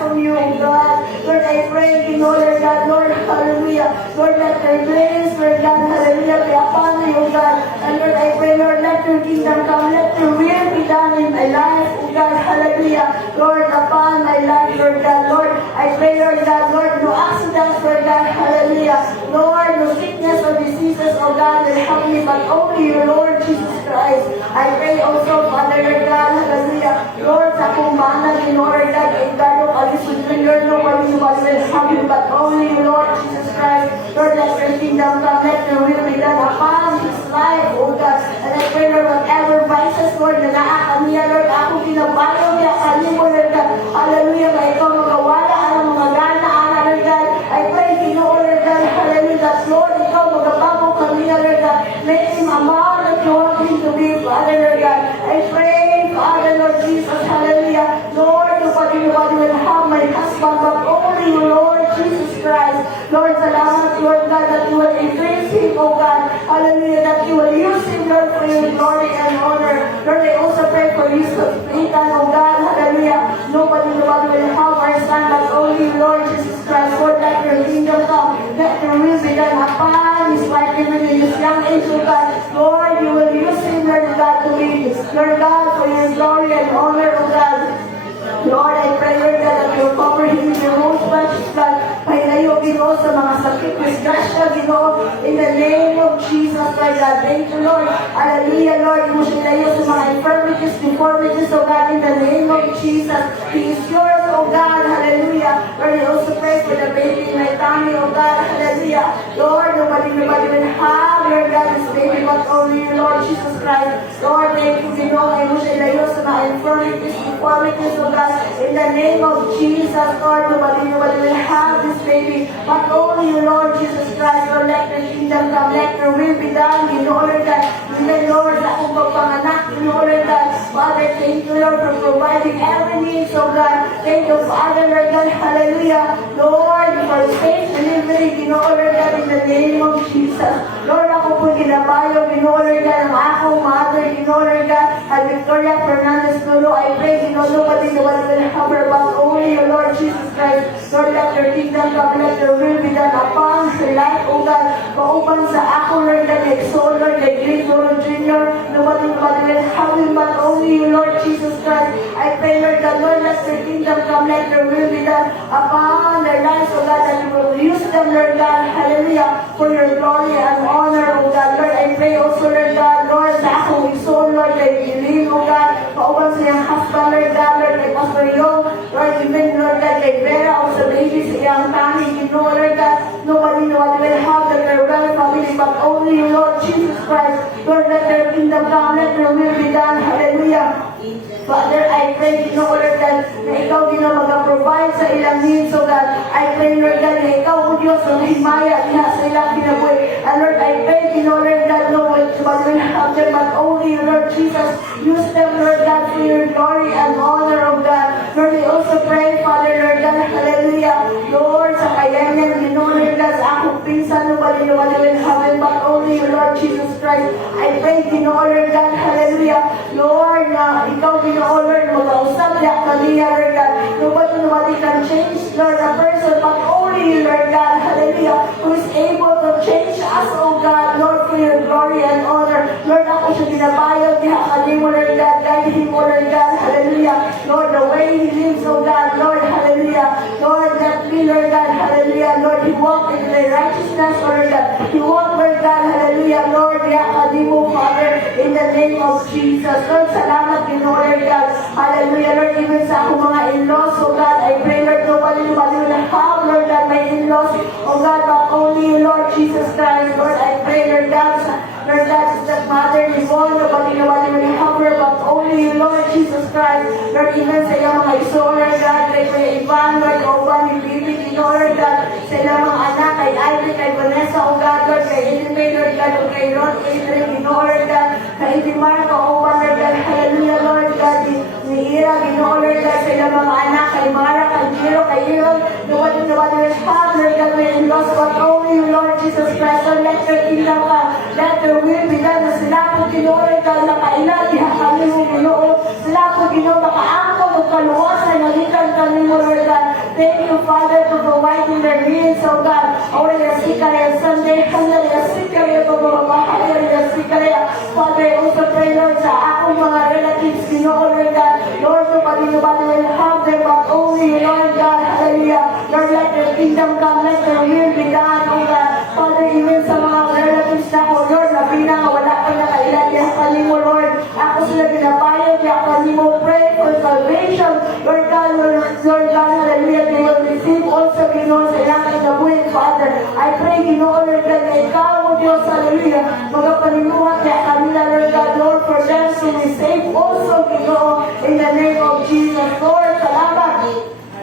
from you, O God. Lord, I pray, Lord God, Lord, hallelujah. Lord, let your grace, Lord God, hallelujah, be upon me, O God. And Lord, I pray, Lord, let your kingdom come, let your will be done in my life, O God, hallelujah. Lord, upon my life, Lord God, Lord, I pray, Lord God, Lord, no accidents, Lord God, hallelujah. Lord, no sickness or diseases, O God, will help me, but only you, Lord Jesus Christ. I pray also, Father, Lord God, hallelujah. Lord, sa kung mana, Lord God, in God, no kalisundin, Lord, no kalisundin, will help me, but only you, Lord Jesus Christ. Lord, let your kingdom come, let your will be done upon his life, O God. And I pray, Lord, whatever vices, Lord, na naakamiya, Lord, ako ginabayo niya, kanimo, Lord God, hallelujah, na ikaw magawala, ang mga gana, Lord God. I pray, Ginoo, Lord God, hallelujah, that Lord, ikaw magabago kami, Lord God. Make him a man that you want him to be, Father, Lord God. I pray, Father, Lord Jesus, hallelujah. Lord, nobody will have my husband, but only you, Lord Jesus Christ. Lord, salamat, Lord God, that you will increase him, O God. Hallelujah, that you will use him, Lord, for your glory and honor. Lord, I also pray for you, Ethan, O God, hallelujah. Nobody will have our son, but only you, Lord Jesus Christ. Lord, let your kingdom come. Let your will be done upon his life, even in his young age, O God. Lord, you will use him, Lord God, to be, Lord God, for your glory and honor, O God. Lord, I pray, Lord God, that you will cover him in your most precious blood. Pahilayo, Ginoo, sa mga sakit, disgrasya, Ginoo, in the name of Jesus, Lord God. Thank you, Lord. Hallelujah, Lord. Mo siya layo sa mga infirmities, deformities, O God, in the name of Jesus. He is yours, O God. Hallelujah. Lord, I also pray for the baby in my tummy, O God. Hallelujah. Lord, nobody will have, Lord God, this baby, but only you, Lord Jesus Christ. Lord, thank you, Ginoo. Ay mo siya layo sa mga infirmities, deformities, O God. In the name of Jesus, Lord, nobody will have this baby, but only you, Lord Jesus Christ. Lord, let your kingdom come, let your will be done, Ginoo, Lord God. Even, Lord, sa akong pagpanganak, Ginoo, Lord God. Father, thank you, Lord, for providing every need, so God. Thank you, Father, Lord God. Hallelujah. Lord, for safe delivery, Ginoo, Lord God, in the name of Jesus. Lord, ako po ginabayo, Ginoo, Lord God, ang akong mother, Ginoo, Lord God, at Victoria Fernandez Nulo. I pray, Ginoo, nobody will have her, but only you, Lord Jesus Christ. Lord, let your kingdom come, let your will be done upon her life, O God. Kaupan sa ako, Lord God, like Saul, Lord, like Great Lord Jr. Nobody will have him, but only you, Lord Jesus Christ. I pray, Lord God, Lord, let your kingdom come, let your will be done upon their lives, O God, that you will use them, Lord God, hallelujah, for your glory and honor, O God. Lord, I pray also, Lord God, Lord, sa akong soul, Lord, like Eileen, O God, kaupan sa iyang husband, Lord God, Lord, like Pastor Young, Lord, even, Lord God, like Vera, o sa baby, sa iyang tani, Ginoo, Lord God, nobody will have the Carabel family, but only you, Lord Jesus Christ. Lord, let your kingdom come, let your will be done, hallelujah. Father, I pray, Ginoo, Lord God, na ikaw, Ginoo, mag-provide sa ilang needs, O God. I pray, Lord God, na ikaw, O Diyos, ang himaya niya sa ilang kinabuhi. And Lord, I pray, Ginoo, Lord God, no one will have them, but only you, Lord Jesus. Use them, Lord God, for your glory and honor, O God. Lord, I also pray, Father, Lord God, hallelujah. Lord, sa kayanan, Ginoo, Lord God, sa akong pinsan, nobody will have them, but only you, Lord Jesus Christ. I pray, Ginoo, Lord God, hallelujah. Lord, na ikaw, Ginoo, Lord, mag-ausap niya kaniya, Lord God. Nobody can change, Lord, a person, but only you, Lord God, hallelujah, who is able to change us, O God, Lord, for your glory and honor. Lord, ako siya ginabayad niya, kanimo, Lord God, guide him, O Lord God, hallelujah. Lord, the way he lives, O God, Lord, hallelujah. Lord, let me, Lord God, hallelujah. Lord, he walked in the righteousness, Lord God. He walked, Lord God, hallelujah. Lord, kanimo, Father, in the name of Jesus. Lord, salamat, Ginoo, Lord God. Hallelujah, Lord, even sa akong mga in-laws, oh God, I pray, Lord, nobody will have, Lord God, my in-laws, oh God, but only you, Lord Jesus Christ. Lord, I pray, Lord God, Lord God, that Mother Yvonne, nobody will have her, but only you, Lord Jesus Christ. Lord, even sa iyong mga iso, Lord God, kay Kuya Ivan, Lord, Oban, ni Bibi, Lord God, sa iyong mga anak, kay Ivy, kay Vanessa, oh God, Lord, kay Ilme, Lord God, o kay Ron, Adrian, Lord God, kay Idimar, Oban, Lord God, hallelujah, Lord God, ni Ira, Lord God, sa iyong mga anak, kay Mara, kay Jiro, kay Iron, nobody will have, Lord God, may in-laws, but only you, Lord Jesus Christ. Lord, let your kingdom come, let your will be done, na sila po, Lord God, na kailan, kami mo, Ginoo, sila po, Ginoo, makaangkong, o kaluwasan, nalikan kami mo, Lord God, thank you, Father, for providing their needs, oh God. Ora Yasikaya Sunday, Handa Yasikaya, Babahaya Yasikaya. Father, I also pray, Lord, sa akong mga relatives, Ginoo, Lord God. Lord, nobody will have them, but only you, Lord God. Hallelujah. Lord, let your kingdom come, let your will be done, oh God. Father, even sa mga relatives na ko, Lord, na wala pa nakailan, yakalin mo, Lord. Ako sila binabayad, yakalin mo, pray for salvation. Lord God, Lord God, hallelujah, they will receive also, Ginoo, sa ilang kinabuhin, Father. I pray, Ginoo, Lord God, na ikaw, O Diyos, hallelujah, magapanimuhat niya kanila, Lord God, Lord, for them to be saved also, Ginoo, in the name of Jesus. Lord, salamat.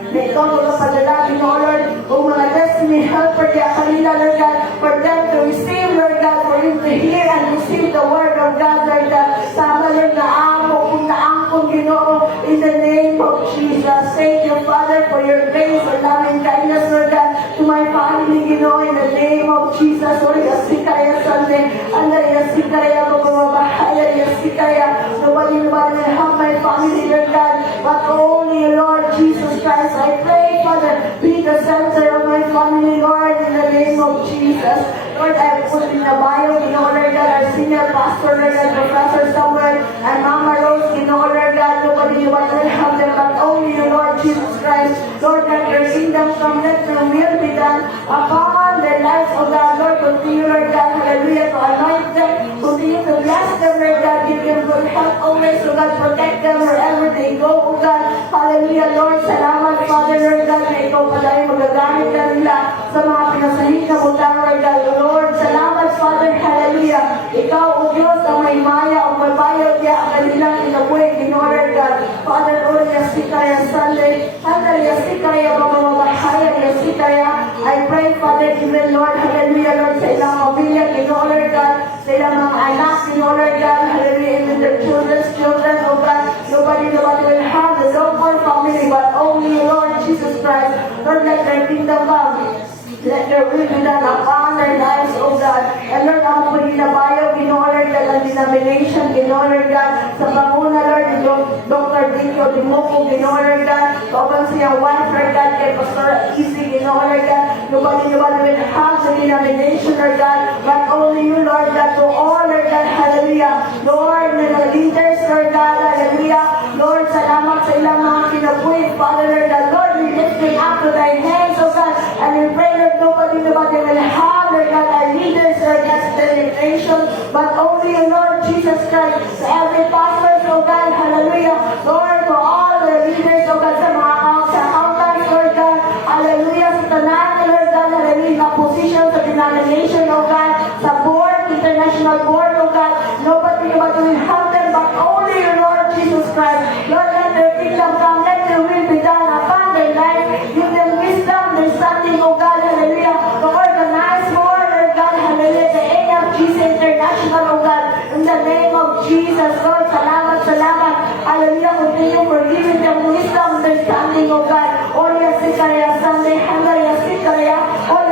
Na ikaw magapadala, Ginoo, Lord, o mga destiny helper niya kanila, Lord God, for them to receive, Lord God, for you to hear and receive the word of God, Lord God. Sama, Lord, na amo, kung naangkong, Ginoo, in the name of Jesus. Thank you, Father, for your grace and loving kindness, Lord God, to my family, Ginoo, in the name of Jesus. Lord, Yasikaya Sunday, Anda Yasikaya, Babahaya Yasikaya. Nobody will have my family, Lord God, but only you, Lord Jesus Christ. I pray, Father, be the center of my family, Lord, in the name of Jesus. Lord, I put in the bio, Lord God, our senior pastor, Lord God, Professor Samuel, and Mama Rose, Lord God, nobody will have them, but only you, Lord Jesus Christ. Lord, let your kingdom come, let your will be done upon their lives, oh God. Lord, continue, Lord God, hallelujah, to anoint them, continue to bless them, Lord God, give them good health always, oh God, protect them wherever they go, oh God. Hallelujah, Lord, salamat, Father, Lord God, na ikaw pala yung magagamit ka nila sa mga pinasahig na butang, Lord God. Lord, salamat, Father, hallelujah. Ikaw, O Diyos, ang may maya, o may bayot niya, ang kanilang inabuhay, Lord God. Father, Lord, Yasikaya Sunday, Handa Yasikaya, Babahaya Yasikaya. I pray, Father, even, Lord, hallelujah, Lord, sa ilang pamilya, Lord God, sa ilang mga anak, Lord God, hallelujah, even their children's children, oh God. Nobody will have the local family, but only you, Lord Jesus Christ. Lord, let your kingdom come. Let your will be done upon their lives, oh God. And Lord, ako po ginabayo, Lord God, ang denomination, Lord God, sa panguna, Lord, ni Dr. Dino Dimoko, Lord God, kapag siyang wife, Lord God, kay Pastor Easy, Lord God, nobody will have the denomination, Lord God, but only you, Lord God, to all, Lord God, hallelujah. Lord, na leaders, Lord God, hallelujah. Lord, salamat sa ilang mga kinabuhi, Father, Lord God. Lord, we lift them up to thy hands, oh God, and we pray, Lord, nobody will have, Lord God, our leaders, Lord God, sa generation, but only you, Lord Jesus Christ, sa every pastor, oh God, hallelujah. Lord, to all the leaders, oh God, sa mga accountants, Lord God, hallelujah, sa tanan, Lord God, hallelujah, na position sa denomination, oh God, sa board, international board, oh God, nobody will have them, but only you, Lord Jesus Christ. Lord, let your kingdom come, let your will be done upon their life, give them wisdom, understanding, oh God, hallelujah, to organize more, Lord God, hallelujah, the AFGC International, oh God, in the name of Jesus, Lord, salamat, salamat, hallelujah, continue for giving them wisdom, understanding, oh God, all Yasikaya Sunday, Handa Yasikaya, all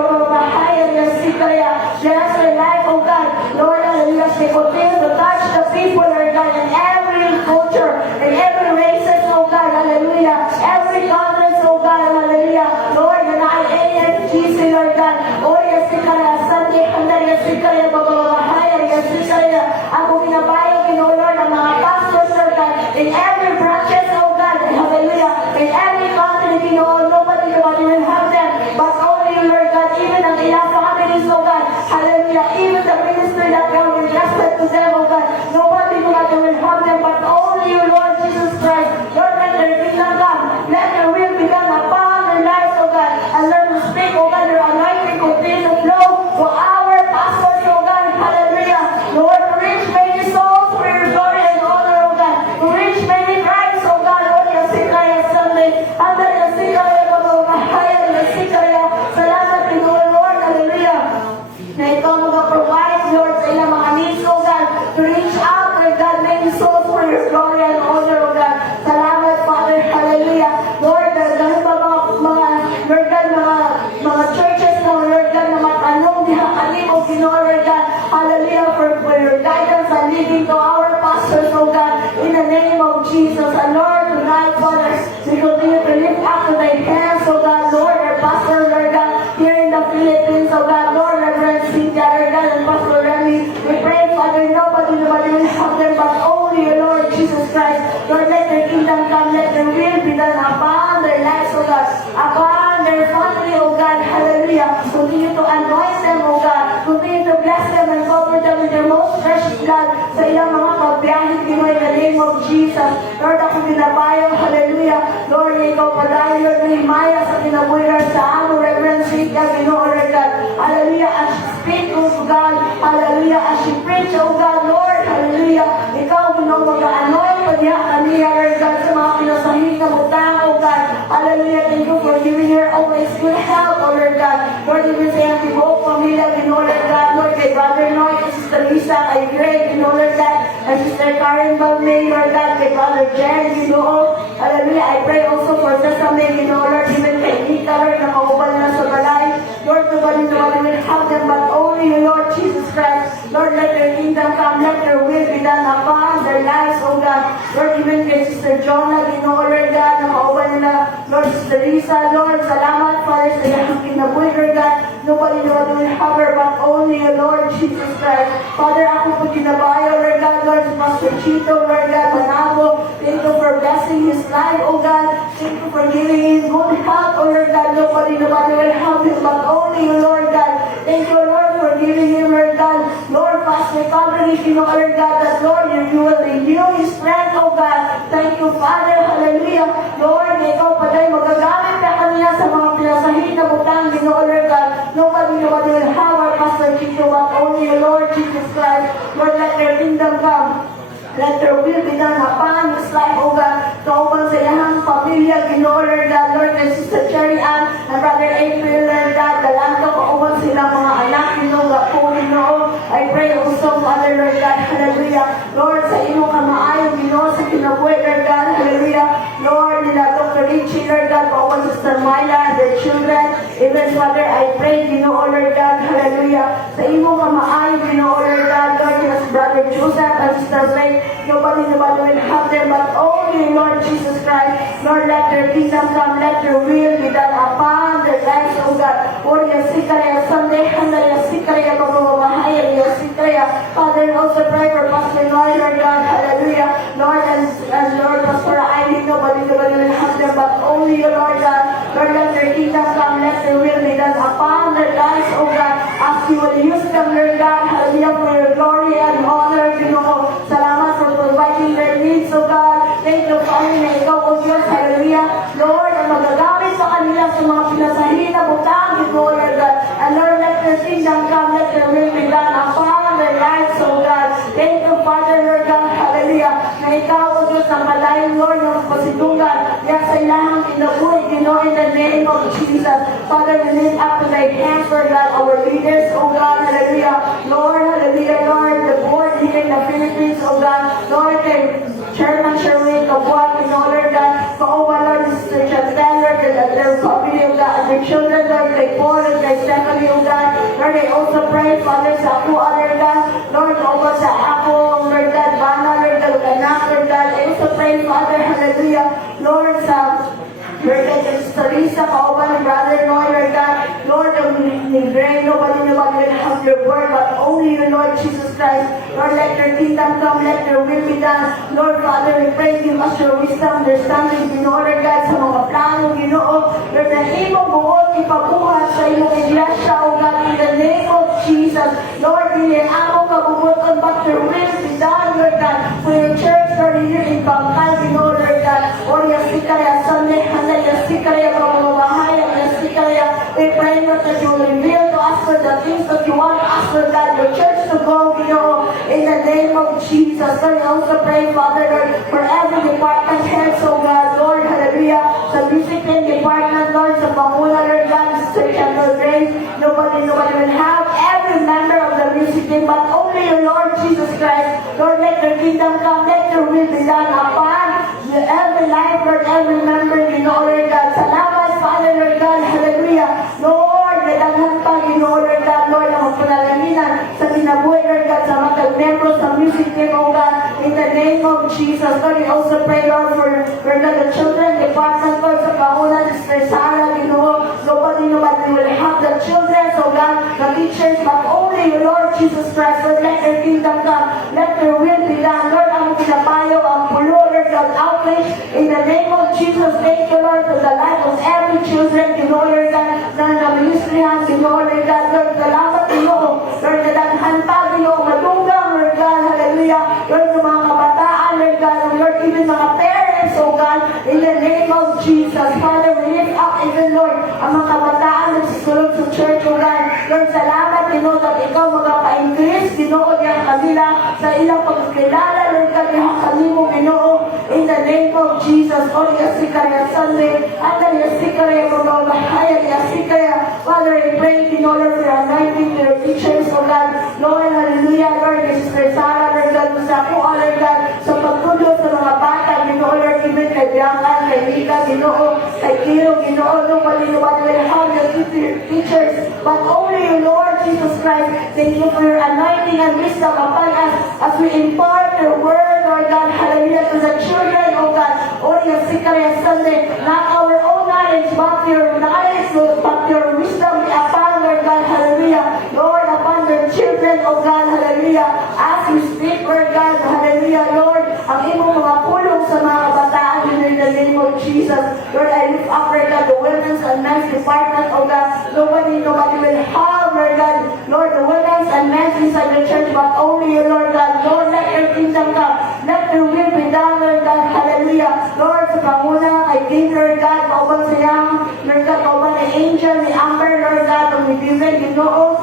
Babahaya Yasikaya, bless their life, oh God, Lord, hallelujah, they continue to touch the people, Lord God, in every culture, in every races, oh God, hallelujah, every conference, oh God, hallelujah, Lord, and I AFGC, Lord God, oh Yasikaya Sunday, Handa Yasikaya, Babahaya Yasikaya, ako binabayo, Lord, ang mga pastors, Lord God, in every branches, oh God, hallelujah, in every country, nobody will have them, but only you, Lord God, even ang ilang families, oh God, hallelujah, even the ministry that you have entrusted to them, oh God, nobody will have them, but only you, Lord Jesus Christ. Lord, let their kingdom come, let your will be done upon their lives, oh God, and let them speak, oh God, your anointing continue to flow to our pastors, oh God, hallelujah, Lord, to reach many souls for your glory and honor, oh God, to reach many lives, oh God, oh Yasikaya Sunday, Anda Yasikaya, Babahaya Yasikaya, salamat, Lord, hallelujah, na ikaw mag-provide, Lord, sa ilang mga needs, oh God, to reach out, Lord God, many souls for your glory and honor, oh God. Salamat, Father, hallelujah. Lord, dahil ba Lord God, mga churches na, Lord God, na matanong, diha kalimog, Lord God, hallelujah, for your guidance and leading to our pastors, oh God, in the name of Jesus. And Lord, tonight, Father, we continue to lift up to thy head, Continue to anoint them, O God. Continue to bless them and cover them with your most precious blood sa ilang mga pagbiyahe, Pinoy, in the name of Jesus. Lord, ako binabayo, hallelujah. Lord, ikaw padayo, Lord, Nehemiah, sa kinabuhiran sa amo, Reverend Cynthia, Ginoo, Lord God. Hallelujah, as she speak, O God. Hallelujah, as she preach, O God, Lord. Hallelujah. Ikaw, Ginoo, mag-anoint, padiha kaniya, Lord God, sa mga pinasahig na butang, O God. Hallelujah, thank you for giving her always good help, O Lord God. Lord, even sa iyang tibuok pamilya, Ginoo, Lord God, Lord, kay Brother Noy, kay Sister Lisa, kay Greg, Ginoo, Lord God, kay Sister Karen Balmay, Lord God, kay Brother Jen, Ginoo. Hallelujah, I pray also for Sesame, Ginoo, Lord, even kay Nika, Lord, na kaubal na sa balay. Lord, nobody will have them, but only you, Lord Jesus Christ. Lord, let your kingdom come, let your will be done upon their lives, O God. Lord, even kay Sister Jonah, Ginoo, Lord God, na kaubal nila, Lord, Sister Lisa, Lord, salamat, Father, sa iyong kinabuhi, Lord God. Nobody will have her, but only you, Lord Jesus Christ. Father, ako po kinabayo, Lord God, Lord, si Pastor Chito, Lord God, Manabo. Thank you for blessing his life, O God. Thank you for giving him good health, O Lord God. Nobody will help him, but only you, Lord God. Thank you, Lord, for giving him, Lord God. Lord, fast recovery, Lord God, that Lord, you will renew his strength, O God. Thank you, Father. Hallelujah. Lord, ikaw paday magagamit ka kaniya sa mga pinasahid na butang, Lord God. Nobody will have our Pastor Chito, but only you, Lord Jesus Christ. Lord, let your kingdom come. Let your will be done upon his life, O God. Kauban sa iyang pamilya, Ginoo, Lord God, Lord, and Sister Cherry Ann, and Brother April, Lord God, dalang ka kauban sila mga anak, Ginoo, gapo, Ginoo. I pray also, Father, Lord God, hallelujah. Lord, sa iyong kamaayo, Ginoo, sa kinabuhi, Lord God, hallelujah. Lord, nila Dr. Richie, Lord God, kauban Sister Myla and their children. Even, Father, I pray, Ginoo, Lord God, hallelujah. Sa iyong kamaayo, Ginoo, Lord God, Lord, yes, Brother Joseph and Sister Faith. Nobody will have them, but only Lord Jesus Christ. Lord, let your kingdom come, let your will be done upon their lives, O God. Lord, yasikaya Sunday, handa yasikaya bababahaya, yasikaya. Father, also pray for Pastor Noy, Lord God, hallelujah. Lord, and Lord, Pastor Eileen, nobody will have them, but only you, Lord God. Lord, let your kingdom come, let your will be done upon their lives, O God. As you will use them, Lord God, hallelujah, for your glory and honor, you know. Salamat for providing their needs, O God. Thank you, Father, na ikaw, O Diyos, hallelujah. Lord, ang magagamit sa kanila sa mga pinasahin na butang, Lord God. And Lord, let your kingdom come, let your will be done upon their lives, O God. Thank you, Father, Lord God, hallelujah. Na ikaw, O Diyos, ang malayo, Lord, ng pasidungan. Yan sa ilahang kinabuhi, Ginoo, in the name of Jesus. Father, we lift up to thy hands, Lord God, our leaders, O God, hallelujah. Lord, hallelujah, Lord, the board here in the Philippines, O God. Lord, kay Chairman Sherwin, Kabuan, Lord God, Kauban, Lord, Sister Chantel, Lord, and their family, O God, and their children, Lord, kay Paul, and kay Stephanie, O God. Lord, I also pray, Father, sa ako, Lord God, Lord, Kauban sa ako, Lord God, Bana, Lord God, anak, Lord God. I also pray, Father, hallelujah, Lord, sa Lord God, Sister Lisa, Kauban, and Brother Noy, Lord God, Lord, ni Gray, nobody will have your word, but only you, Lord Jesus Christ. Lord, let your kingdom come, let your will be done. Lord, Father, we pray, give us your wisdom, understanding, Ginoo, Lord God, sa mga plano, Ginoo. Lord, na imong buot, ipabuhat sa imong iglesia, O God, in the name of Jesus. Lord, hindi ako kabubuton, but your will be done, Lord God, for your church, Lord, here in Bangkal, Ginoo, Lord God. Or yasikaya Sunday, handa yasikaya pamamahaya, yasikaya. We pray, Lord, that you will reveal to us, Lord, the things that you want us, Lord God, your church to go, Ginoo, in the name of Jesus. Lord, I also pray, Father, Lord, for every department head, so God, Lord, hallelujah, sa discipline department, Lord, sa panguna, Lord God, Sister Kendall Grace, nobody will have every member of the music team, but only you, Lord Jesus Christ. Lord, let your kingdom come, let your will be done upon every life, Lord, every member, Ginoo, Lord God. Salamat, Father, Lord God, hallelujah. Lord, nadaghan pa, Ginoo, Lord God, Lord, ang magpanalanginan sa kinabuhi, Lord God, sa mga members sa music team, O God, in the name of Jesus. Lord, we also pray, Lord, for Lord God, the children department, Lord, sa pangunan, Sister Sarah, Ginoo. Nobody will have the children, so God, the teachers, but only you, Lord Jesus Christ. Lord, let your kingdom come, let your will be done. Lord, ang pinapayo, ang pulo, Lord God, outreach, in the name of Jesus. Thank you, Lord, for the life of every children, Ginoo, Lord God. na ministrihan, Ginoo, Lord God, Lord, salamat, Ginoo, Lord, nadaghan pa, Ginoo, madugang, Lord God, hallelujah, Lord, sa mga kabataan, Lord God, Lord, even mga parents, oh God, in the name of Jesus, Father, we lift up, even Lord, ang mga kabataan na susunod sa church, oh God, Lord, salamat, Ginoo, that ikaw magpa-increase, Ginoo, diyan kanila, sa ilang pagkilala, Lord God, diyan kanimo, Ginoo, in the name of Jesus, oh, yasikaya Sunday, and yasikaya mamamahaya, yasikaya, Father, I pray, Ginoo, Lord, for your anointing to your teachers, oh God, Lord, hallelujah, Lord, Sister Sarah, Lord God, sa ako, Lord God, sa pagtulong sa mga bata, Ginoo, Lord, even kay Bianca, kay Mika, Ginoo, kay Kiro, Ginoo, no, what will have the teachers, but only you, Lord Jesus Christ, thank you for your anointing and wisdom upon us as we impart your word, Lord God, hallelujah, to the children, oh God, oh, yasikaya Sunday, not our own knowledge, but your knowledge, but your wisdom upon, Lord God, hallelujah, Lord, upon their children, oh God, hallelujah, as we speak, Lord God, hallelujah, Lord, ang imong mga pulong sa mga kabataan in the name of Jesus, Lord, I lift up, Lord God, the women's and men's department, oh God, nobody will harm, Lord God, Lord, the women's and men's inside the church, but only you, Lord God, Lord, let your kingdom come, let your will be done, Lord God, hallelujah, Lord, sa panguna, kay King, Lord God, kauban sa yang, Lord God, kauban ni Angel, ni Amber, Lord God, ang David, Ginoo,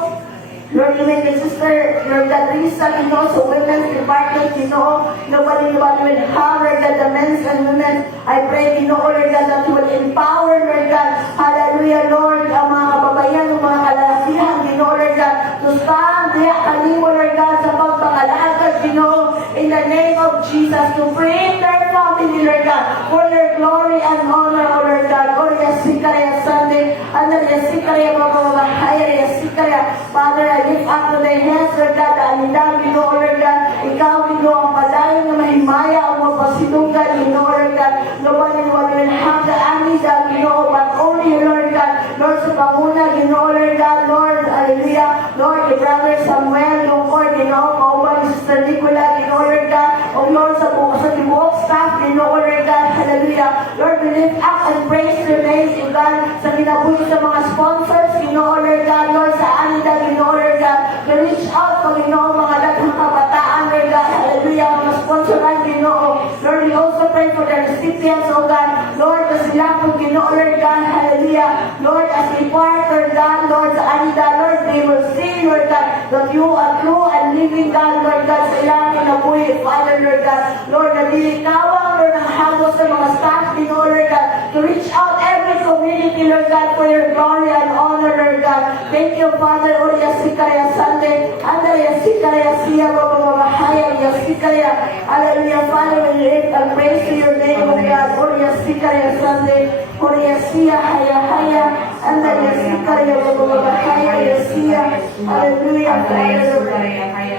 Lord, even the sister, Lord God, Risa, Ginoo, sa women's department, Ginoo, nobody will harm, Lord God, the men's and women, I pray, Ginoo, Lord God, that you will empower, Lord God, hallelujah, Lord, ang mga kababayan, ang mga kalalakihan, Ginoo, Lord God, to stand, diya kanimo, Lord God, sa pagpakalaagad, Ginoo, in the name of Jesus, to bring their family, Lord God, for your glory and honor, O Lord God, O yasikaya Sunday, and yasikaya mamamahaya, yasikaya, Father, I lift up to thy hands, Lord God, the alindang, Ginoo, Lord God, ikaw, Ginoo, ang padayon na mahimaya, ang magpasilungan, Ginoo, Lord God, nobody will have the anida, Ginoo, but only you, Lord God, Lord, sa panguna, Ginoo, Lord God, Lord, hallelujah, Lord, the brother Samuel, Lord, Ginoo, kauban, Sister Nicola, Ginoo, Lord God, O Lord, sa tibuok staff, Ginoo, Lord God, hallelujah, Lord, we lift up and praise your name, O God, sa kinabuhi sa mga sponsors, Ginoo, Lord God, Lord, sa anida, Ginoo, Lord God, to reach out to, Ginoo, mga daghang kabataan, Lord God, hallelujah, mga sponsoran, Ginoo, Lord, we also pray for the recipients, O God, Lord, na sila po, Ginoo, Lord God, hallelujah, Lord, as we part, Lord God, Lord, sa anida, Lord, they will see, Lord God, that you are true and living God, Lord God, sa ilang kinabuhi, Father, Lord God, Lord, na dilitawang, Lord, ang hagos sa mga staff, Ginoo, Lord God, to reach out every community, Lord God, for your glory and honor, Lord God. Thank you, Father, O yasikaya Sunday, anda yasikaya siya, bababahaya, yasikaya, hallelujah, Father, we lift and praise to your name, O God, O yasikaya Sunday, O yasiya, haya, haya, anda yasikaya, bababahaya, yasiya, hallelujah, Father,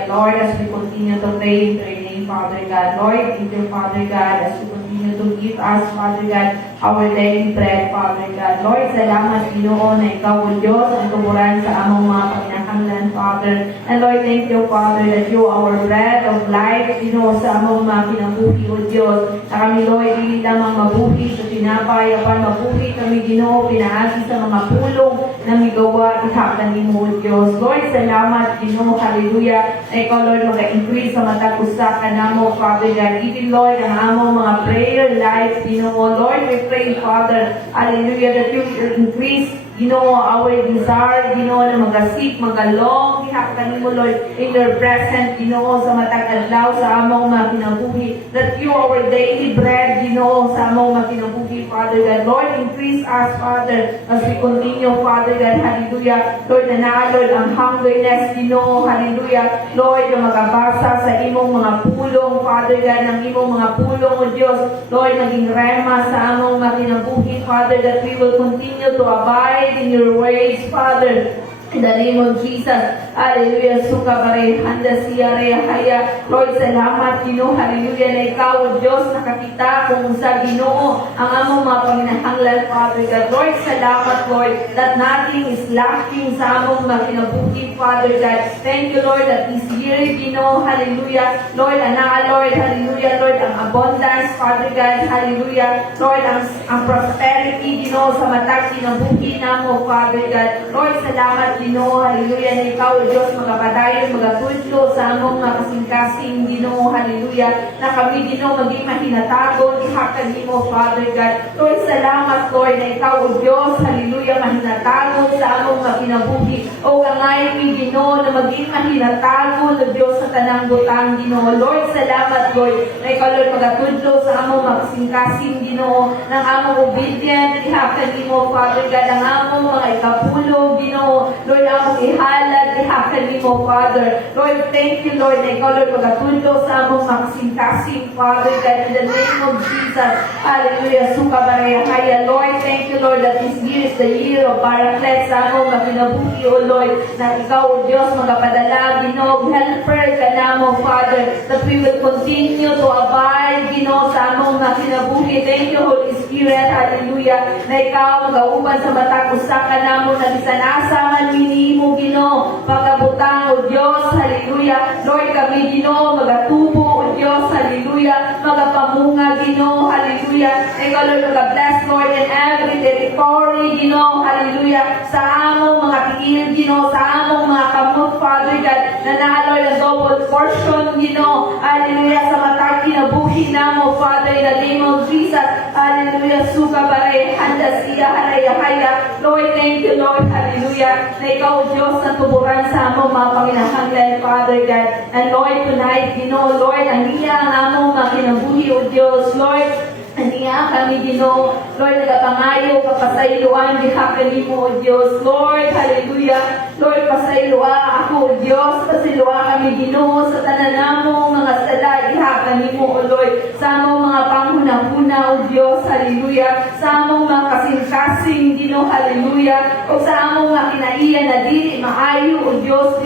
Lord, as we continue to pray into your name, Father God, Lord, thank you, Father God, as we continue to give us, Father God, our daily bread, Father God. Lord, salamat, Ginoo, na ikaw, O Diyos, ang tumuran sa among mga pagnakanlan, Father. And Lord, thank you, Father, that you are our bread of life, Ginoo, sa among mga kinabuhi, O Diyos. Na kami, Lord, hindi lamang mabuhi sa tinapay, apan mabuhi kami, Ginoo, pinaagi sa mga pulong na migawa, ihakan ni mo, O Diyos. Lord, salamat, Ginoo, hallelujah, na ikaw, Lord, mag-increase sa matagusakan namo, Father God. Even, Lord, ang among mga prayer life, Ginoo, Lord, we pray, Father, hallelujah, that you will increase, Ginoo, our desire, Ginoo, na magasik, magalong, ihapkan mo, Lord, in your presence, Ginoo, sa matagladlaw, sa among mga kinabuhi, that you our daily bread, Ginoo, sa among mga kinabuhi, Father God. Lord, increase us, Father, as we continue, Father God, hallelujah, Lord, na Lord, ang humbleness, Ginoo, hallelujah, Lord, na magabasa sa imong mga pulong, Father God, ng imong mga pulong, O Diyos, Lord, naging rema sa among mga kinabuhi, Father, that we will continue to abide in your ways, Father. In the name of Jesus, hallelujah, suka pare, handa siya re, haya, Lord, salamat, Ginoo, hallelujah, na ikaw, O Diyos, nakakita kung sa Ginoo, ang among mga panginahanglan, Father God. Lord, salamat, Lord, that nothing is lacking sa among mga kinabuhi, Father God. Thank you, Lord, that this year, Ginoo, hallelujah, Lord, Lord, hallelujah, Lord, ang abundance, Father God, hallelujah, Lord, ang prosperity, Ginoo, sa matag kinabuhi namo, Father God. Lord, salamat, Ginoo, hallelujah, na ikaw, O Diyos, magapadayon, magatudlo sa among mga kasing-kasing, Ginoo, hallelujah, na kami, Ginoo, maging mahinatagon, ihakan mo, Father God. Lord, salamat, Lord, na ikaw, O Diyos, hallelujah, mahinatagon sa among mga kinabuhi. O kangay, Ginoo, na maging mahinatagon, O Diyos, sa tanang butang, Ginoo. Lord, salamat, Lord, na ikaw, Lord, magatudlo sa among mga kasing-kasing, Ginoo, ng among obedient, ihakan mo, Father God, ang among mga ikapulo, Ginoo, Lord, among ihalad, ihakan mo, Father. Lord, thank you, Lord, na ikaw, Lord, magatundo sa among makasing-kasing, Father God, in the name of Jesus. Hallelujah. Suka barayahaya. Lord, thank you, Lord, that this year is the year of Paraclet sa among makinabuhi, O Lord, na ikaw, O Diyos, magapadala, Ginoo, helper ka namo, Father, that we will continue to abide, Ginoo, sa among makinabuhi. Thank you, Holy Spirit, hallelujah, na ikaw, magauban sa matag usa ka namo, na bisan asa man minimo, Ginoo, pagkabutang, O Diyos, hallelujah. Lord, kami, Ginoo, magatubo, O Diyos, hallelujah, magapamunga, Ginoo, hallelujah. Ikaw, Lord, mag-bless, Lord, in every territory, Ginoo, hallelujah, sa among mga tiil, Ginoo, sa among mga kamot, Father God, na Lord, ang double portion, Ginoo, hallelujah, sa matag kinabuhi namo, Father, in the name of Jesus, hallelujah, suka bare, handa siya, haya. Lord, thank you, Lord, hallelujah, na ikaw, Diyos, na tuburan sa among mga panginahanglan, Father God. And Lord, tonight, Ginoo, Lord, ang niya ang among mga kinabuhi, O Diyos, Lord, aniya kami, Ginoo, Lord, nagapangayo, kapasayloan, dihakan mo, O Diyos, Lord, hallelujah, Lord, pasayloa ako, O Diyos, pasayloa kami, Ginoo, sa tanan namong mga sala, dihakan mo, O Lord, sa among mga panghuna-huna, O Diyos, hallelujah, sa among mga kasing-kasing, Ginoo, hallelujah, o sa among mga kinaiya na dili maayo, O Diyos,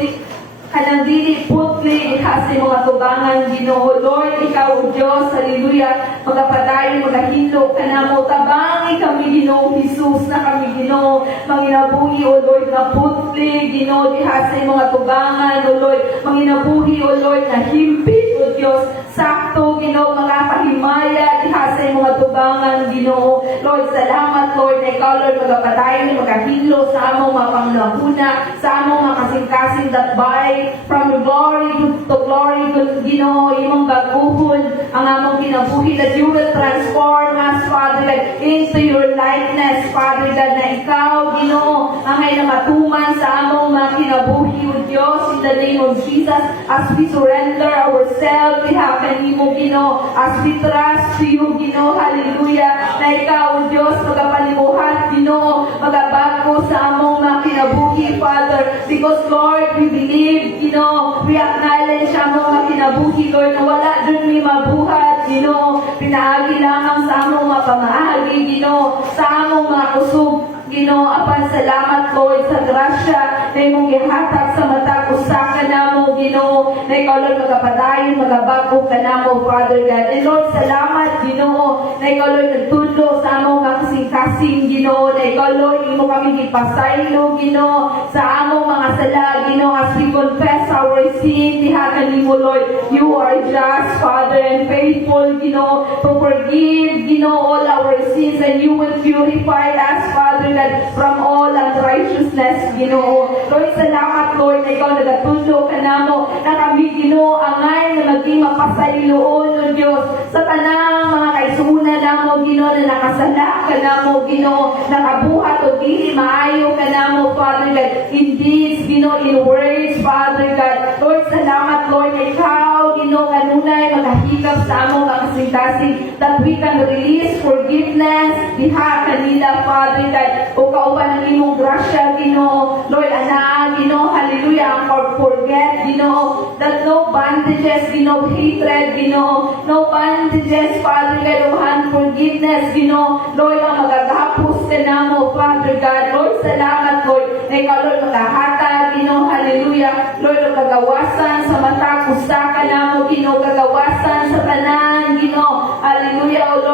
kanang dili putli, ihasi mga tubangan, Ginoo, Lord, ikaw, O Diyos, hallelujah, magapadayon, magahilo ka na mo, tabangi kami, Ginoo, Jesus, na kami, Ginoo, manginabuhi, O Lord, na putli, Ginoo, ihasi mga tubangan, O Lord, manginabuhi, O Lord, na himpit, O Diyos, sakto, Ginoo, mga pahimaya, ihasi mga tubangan, Ginoo, Lord, salamat, Lord, na ikaw, Lord, magapadayon, magahilo sa among mga panglahuna, sa among mga kasing-kasing datbay, from glory to glory, Ginoo, imong baguhon ang among kinabuhi, that you will transform us, Father God, into your likeness, Father God, na ikaw, Ginoo, ang ay namatuman sa among mga kinabuhi, O Diyos, in the name of Jesus, as we surrender ourselves, happen mo, Ginoo, as we trust to you, Ginoo, hallelujah, na ikaw, O Diyos, magapalimuhat, Ginoo, magabago sa among mga kinabuhi, Father, because, Lord, we believe, Ginoo, we acknowledge ang mga kinabuhi, Lord, na wala dun may mabuhat, Ginoo, pinaagi lamang sa among mga pamaagi, Ginoo, sa among mga kusog, Ginoo, apan salamat, Lord, sa grasya na imong gihatag sa matag usa ka namo, Ginoo, na ikaw, Lord, magapadayon, magabago ka namo, Father God. And Lord, salamat, Ginoo, na ikaw, Lord, nagtudlo sa among kasing-kasing, Ginoo, na ikaw, Lord, imo kami gipasaylo, Ginoo, sa among mga sala, Ginoo, as we confess our sin, tihakan nimo, Lord, you are just, Father, and faithful, Ginoo, to forgive, Ginoo, all our sins, and you will purify us, Father God, from all unrighteousness, Ginoo. Lord, salamat, Lord, na ikaw nagatudlo ka namo, na kami, Ginoo, angay na maging mapasayloon, O Diyos, sa tanang mga kaisunan namo, Ginoo, na nakasala ka namo, Ginoo, nakabuhat o dili maayo ka namo, Father God, in deeds, Ginoo, in words, Father God. Lord, salamat, Lord, na ikaw, Ginoo, kanunay magahigap sa among makasing-kasing, that we can release forgiveness, diha kanila, Father God, o kauban ng imong grasya, Ginoo, Lord, ana, Ginoo, hallelujah, ang forget, Ginoo, that no bandages, Ginoo, hatred, Ginoo, no bandages, Father God, of unforgiveness, Ginoo, Lord, ang magagapos ka namo, Father God. Lord, salamat, Lord, na ikaw, Lord, makahatag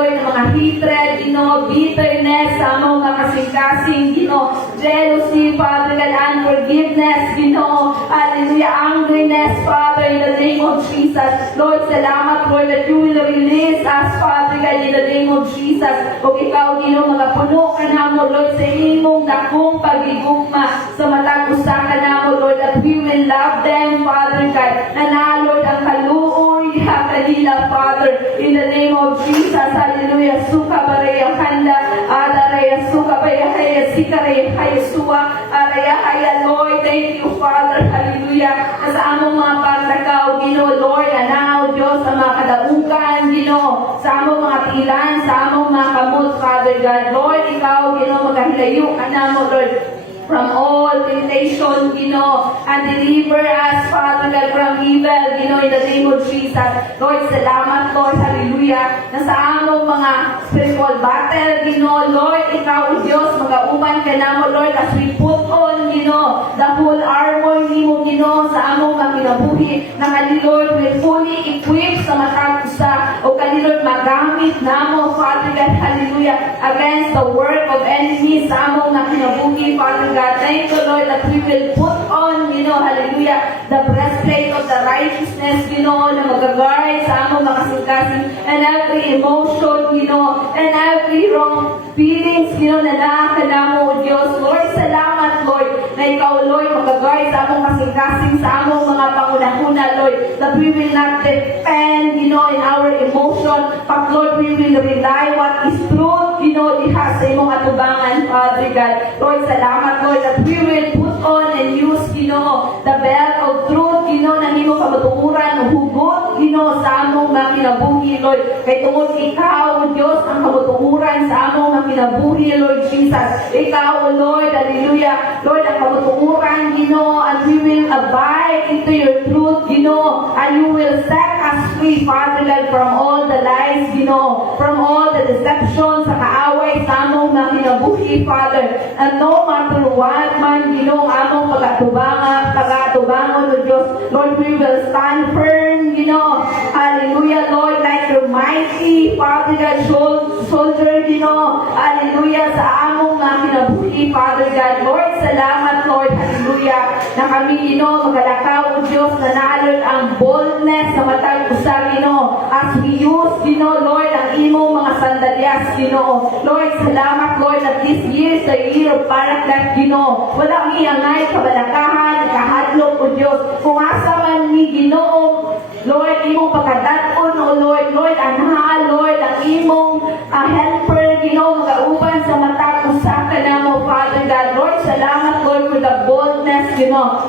Lord, ng mga hatred, Ginoo, bitterness, sa among mga kasing-kasing, Ginoo, jealousy, Father God, unforgiveness, Ginoo, hallelujah, angriness, Father, in the name of Jesus. Lord, salamat, Lord, that you will release us, Father God, in the name of Jesus. Kung ikaw, Ginoo, magapuno ka na mo, Lord, sa imong dakong pagigugma sa matag usa ka na mo, Lord, that we will love them, Father God, na Lord, ang kaluoy kanila, Father, in the name of Jesus. Hallelujah. Suka baraya kanda, adaraya suka baraya kaya sikaraya kaya suwa, araya kaya, Lord, thank you, Father. Hallelujah. Sa among mga pagtakaw, Ginoo, Lord, anaw, Diyos, sa mga kadaugan, Ginoo, sa among mga tilan, sa among mga kamot, Father God, Lord, ikaw, Ginoo, magahilayo ka na mo, Lord, from all temptation, Ginoo, and deliver us, Father God, from evil, Ginoo, in the name of Jesus. Lord, salamat, Lord, hallelujah, na sa among mga spiritual battle, Ginoo, Lord, ikaw, Diyos, mag-auman ka na mo, Lord, as we put on, Ginoo, the whole armor nimo, Ginoo, sa among mga kinabuhi, na kani, Lord, will fully equip sa matag usa, o kani, Lord, magamit namo, Father God, hallelujah, against the work of enemies sa among mga kinabuhi, Father God. Thank you, Lord, that we will put on, hallelujah, the breastplate of the righteousness, na mag-guard sa among mga kasing-kasing, and every emotion, and every wrong feelings, na nakakanamo, Diyos. Lord, salamat, Lord, na ikaw, Lord, mag-guard sa among kasing-kasing, sa among mga pangunahuna, Lord, that we will not depend, in our emotion, but Lord, we will rely what is truth, diha sa imong atubangan, Father God. Lord, salamat, Lord, that we will put on and use, the belt of truth, na nimo kamatuuran, hugot, sa among mga kinabuhi, Lord. Kay tungod ikaw, Diyos, ang kamatuuran sa among mga kinabuhi, Lord Jesus. Ikaw, Lord, hallelujah, Lord, ang kamatuuran, and we will abide into your truth, and you will set us free, Father God, from all the lies, from all the deceptions, sa kaaway, sa among mga kinabuhi, Father. And no matter what man, among pagatubangan, O Diyos, Lord, we will stand firm, hallelujah, Lord, like your mighty, Father God, soldier, hallelujah, sa among mga kinabuhi, Father God. Lord, salamat, Lord, hallelujah, na kami, magalakaw, O Diyos, na naalod ang boldness sa matag usa, as we use, Lord, ang imong mga sandalyas, Lord, salamat, Lord, that this year is the year of Paraclet, walang iangay, kabalakahan, kahadlok, O Diyos, kung asa man ni Ginoo, Lord, imong pagkadaton, O Lord, anha, Lord, ang imong helper, magauban sa matag usa ka na mo, Father God. Lord, salamat, Lord, for the boldness,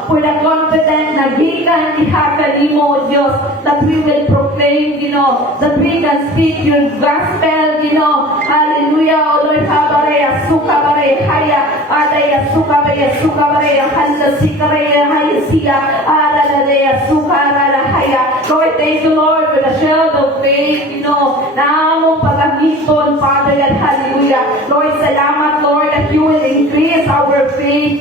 for the confidence na gikan ihaka nimo, O Diyos, that we will proclaim, that we can speak your gospel, hallelujah, O Lord, habaraya, suka, baraya, haya, adaya, suka, baraya, handa, sikaraya, haya, siya, aradaya, suka, haya. Lord, thank you, Lord, for the shield of faith, na among pagamiton, Father God, hallelujah. Lord, salamat, Lord, that you will increase our faith,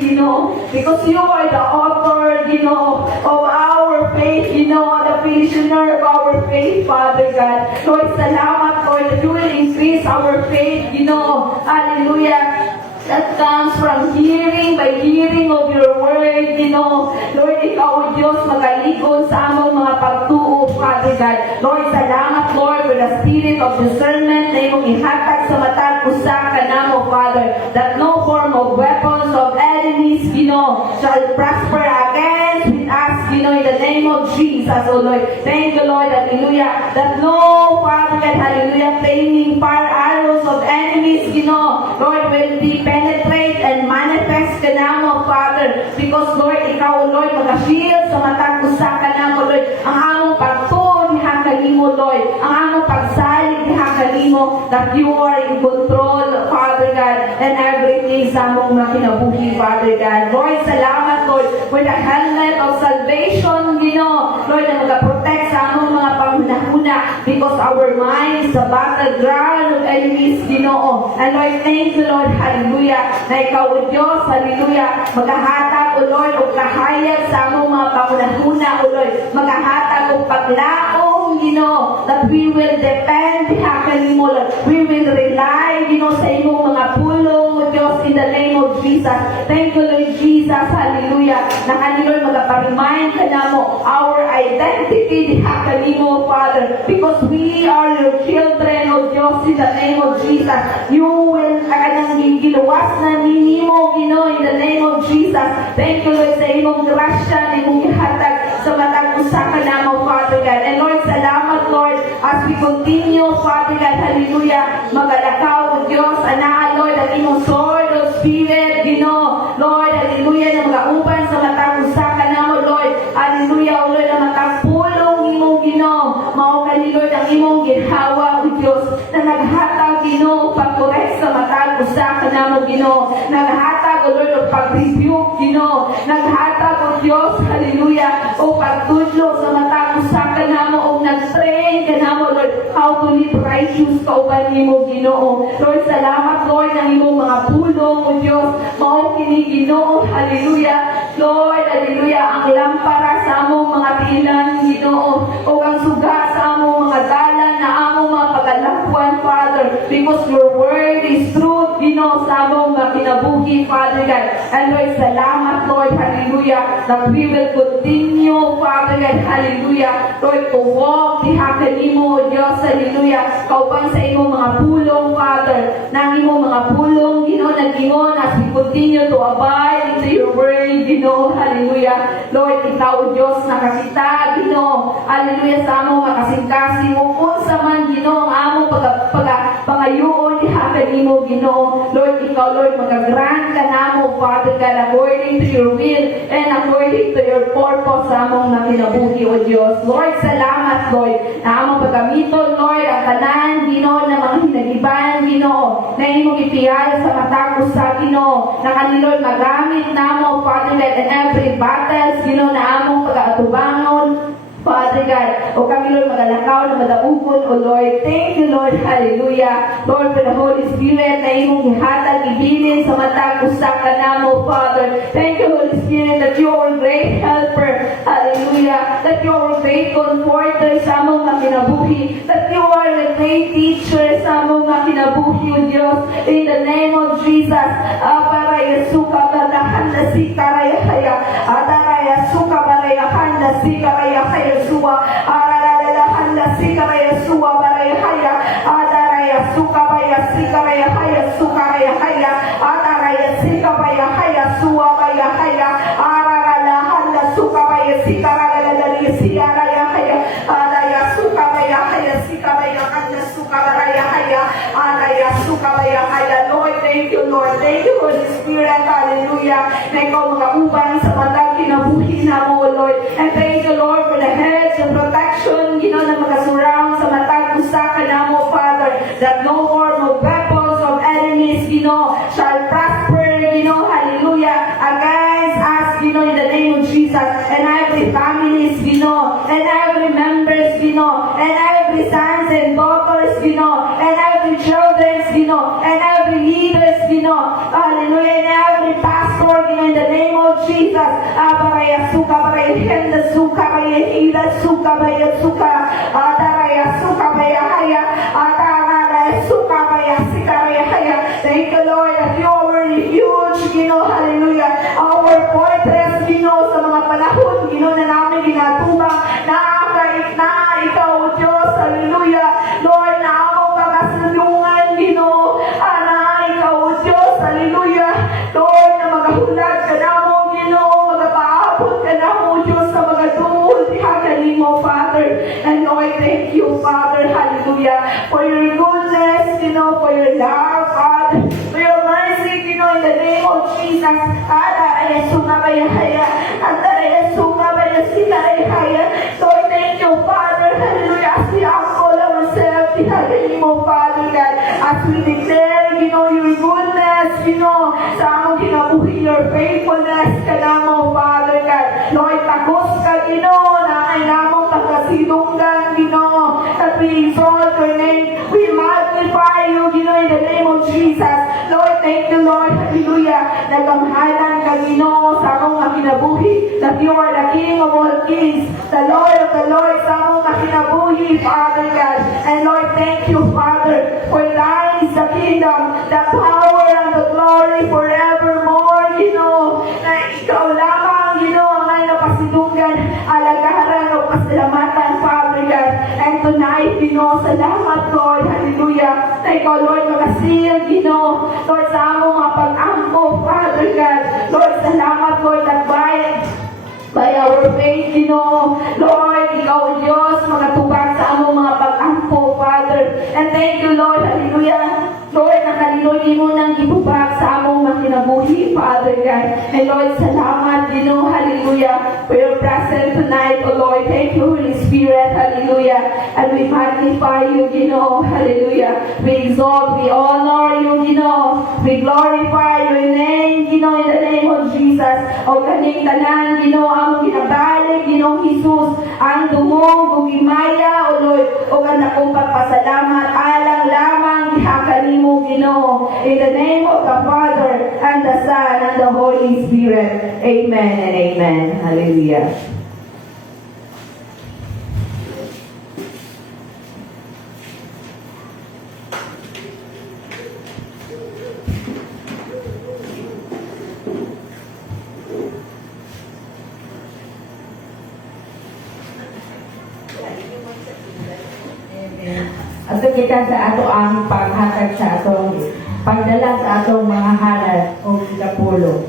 because you are the author, of our faith, the finisher of our faith, Father God. Lord, salamat, Lord, that you will increase our faith, hallelujah. That comes from hearing, by hearing of your word, Lord, ikaw, Diyos, magaligon sa among mga pagtuo, Father God. Lord, salamat, Lord, for the spirit of discernment na imong ihatag sa matag usa ka namo, Father, that no form of weapons of enemies, shall prosper against with us, in the name of Jesus, O Lord. Thank you, Lord, hallelujah, that no, Father God, hallelujah, flaming fire arrows of enemies, Lord, will be penetrate and manifest ka namo, Father, because, Lord, ikaw, Lord, mag-shield sa matag usa ka namo, Lord, ang among pagtuon, hakalimo, Lord, ang among pagsalig, hakalimo, that you are in control, Father God, and everything sa among mga kinabuhi, Father God. Lord, salamat, Lord, for the helmet of salvation, Lord, na mag-protect sa among mga pangunahuna, because our mind is the battleground of enemies, and Lord, thank you, Lord, hallelujah, na ikaw, O Diyos, hallelujah, maghahatag, O Lord, o kahayag sa among mga pangunahuna, O Lord, maghahatag o paglaong, that we will depend, hakalimo, Lord, we Jesus. Thank you, Lord Jesus. Hallelujah. Na kanilor magaparimayan ka na mo our identity diha kanimo, Father. Because we are your children, O Diyos, in the name of Jesus. You will kanang giluwas na minimo, Ginoo, in the name of Jesus. Thank you, Lord, sa imong grasya na imong gihatag sa matag usa ka namo, Father God. And Lord, salamat, Lord, as we continue, Father God, hallelujah, magalakaw, O Diyos, ana, Lord, ang imong sword of spirit, Ginoo, Lord, hallelujah, na magauban sa matag usa ka namo, Lord, hallelujah, O Lord, na matagpulong imong Ginoo, mao kani, Lord, ang imong ginhawa, O Diyos, na naghatag, Ginoo, pagkorek sa matag usa ka namo, Ginoo, naghatag, O Lord, o pag-rebuke, Ginoo, naghatag, O Diyos, hallelujah, o pagtudlo sa matag usa ka namo, o nag-train ka namo, Lord, how to live righteous kauban nimo, Ginoo. Lord, salamat, Lord, ng imong mga pulong, O Diyos, mao kini, Ginoo, hallelujah, Lord, hallelujah, ang lampara sa among mga tiilan, Ginoo, o ang suga sa among mga dalan na among mga pagalakuan, Father, because your word is truth, Ginoo, sa among mga kinabuhi, Father God. And Lord, salamat, Lord, hallelujah, that we will continue, Father God, hallelujah, Lord, to walk diha kanimo, O Diyos, hallelujah, kauban sa imong mga pulong, Father, nang imong mga pulong, Ginoo, nag-ingon as we continue to abide into your word, Ginoo, hallelujah, Lord, ikaw, O Diyos, nakakita, Ginoo, hallelujah, sa among makasing-kasing, o unsa man, Ginoo, ang among pangayoon diha kanimo, Ginoo, Lord, ikaw, Lord, magagrant ka namo, Father God, according to your will and according to your purpose sa among nakinabuhi, O Diyos. Lord, salamat, Lord, na among pagamiton, Lord, ang tanan, Ginoo, na mga hinagiban, Ginoo, na imong ipiyal sa matagos sa Ginoo, na kanilor magamit namo, Father God, in every battles, Ginoo, na among pag-atubangon, Father God, o kami, Lord, magalakaw na madaugon, O Lord. Thank you, Lord. Hallelujah. Lord, for the Holy Spirit na imong gihatag, ibilin sa matag usa ka namo, Father. Thank you, Holy Spirit, that you are a great helper. Hallelujah. That you are a great comforter sa among mga kinabuhi. That you are a great teacher sa among mga kinabuhi, O Diyos. In the name of Jesus. Para suka barahanda si karayahaya. Adaraya suka barayahanda si karayahaya. Yesua, araralahanda sikaraya Yesua barayahaya, adaraya sukabaya sikaraya haya sukaraya haya, adaraya sikabaya haya suwa bayahaya, araralahanda sukabaya sikaraya siaraya haya, adaya sukabaya haya sikabaya handa sukaraya haya, adaya sukabaya haya. Lord, thank you, Lord. Thank you, Holy Spirit. Hallelujah. Na ikaw mga uban sa matag kinabuhi na mo, Lord. And thank you, Lord, for the hedge and protection, Ginoo, na makasurround sa matag usa ka namo, Father, that no form of weapons of enemies, Ginoo, shall prosper, Ginoo, hallelujah, against us, Ginoo, in the name of Jesus, and every families, Ginoo, and every members, Ginoo, and every sons and daughters, Ginoo, and every children, Ginoo, and every leaders, Ginoo, hallelujah, and every pastor, Ginoo, in the name of Jesus, abaraya suka, baraya henda suka, baraya hida suka, baraya suka, adaraya suka, baraya haya, adaraya suka, baraya sika, baraya haya. Thank you, Lord, that you are our refuge, Ginoo, hallelujah, our fortress, Ginoo, sa mga panahon, Ginoo, na namin ginatubang, na ikaw, Diyos, hallelujah, Lord, na among pagkasulungan, Ginoo, na ikaw, Diyos, hallelujah, Lord, na magahulag ka na mo, Ginoo, magapaabot ka na mo, Diyos, sa mga tungkol, diha kanimo, Father, and Lord, thank you, Father, hallelujah, for your goodness, Ginoo, for your love, Father, for your mercy, Ginoo, in the name of Jesus, adaraya suka bayahaya, adaraya suka bayasikarayahaya. Lord, thank you, Father, hallelujah, as we humble ourselves, diha kanimo, Father God, as we declare, Ginoo, your goodness, Ginoo, sa among kinabuhi, your faithfulness ka namo, Father God. Lord, takos ka, Ginoo, na ay namong pagkasilunggan, Ginoo, that we exalt your name, we magnify you, Ginoo, in the name of Jesus. Lord, thank you, Lord, hallelujah, nagamhalan ka, Ginoo, sa among kinabuhi, that you are the King of all kings, the Lord of the Lords, sa among kinabuhi, Father God. And Lord, thank you, Father, for thine is the kingdom, the power, and the glory forevermore. salamat, Lord, hallelujah, na ikaw, Lord, makasil, Ginoo, Lord, sa among mga pag-angko, Father God, Lord, salamat, Lord, that by our faith, Ginoo, Lord, ikaw, Diyos, makatubag sa among mga pag-angko, Father, and thank you, Lord, hallelujah, Lord, nakalinoy mo ng ibubag sa among mga kinabuhi, Father God. And Lord, salamat, Ginoo, hallelujah, for your presence tonight, O Lord. Thank you, Holy Spirit, hallelujah. And we magnify you, Ginoo, hallelujah. We exalt, we honor you, Ginoo. We glorify your name, Ginoo, in the name of Jesus. O kaning tanan, Ginoo, among ginabalik, Ginoo Jesus, ang dumong, gumimaya, O Lord, o kanakong pagpasalamat, alang lamang, ihakanin mo, Ginoo, in the name of the Father, and the Son, and the Holy Spirit. Amen and amen. Hallelujah. Ato kita sa ato ang paghatag sa atong pagdala sa atong mga halad o kinapulo.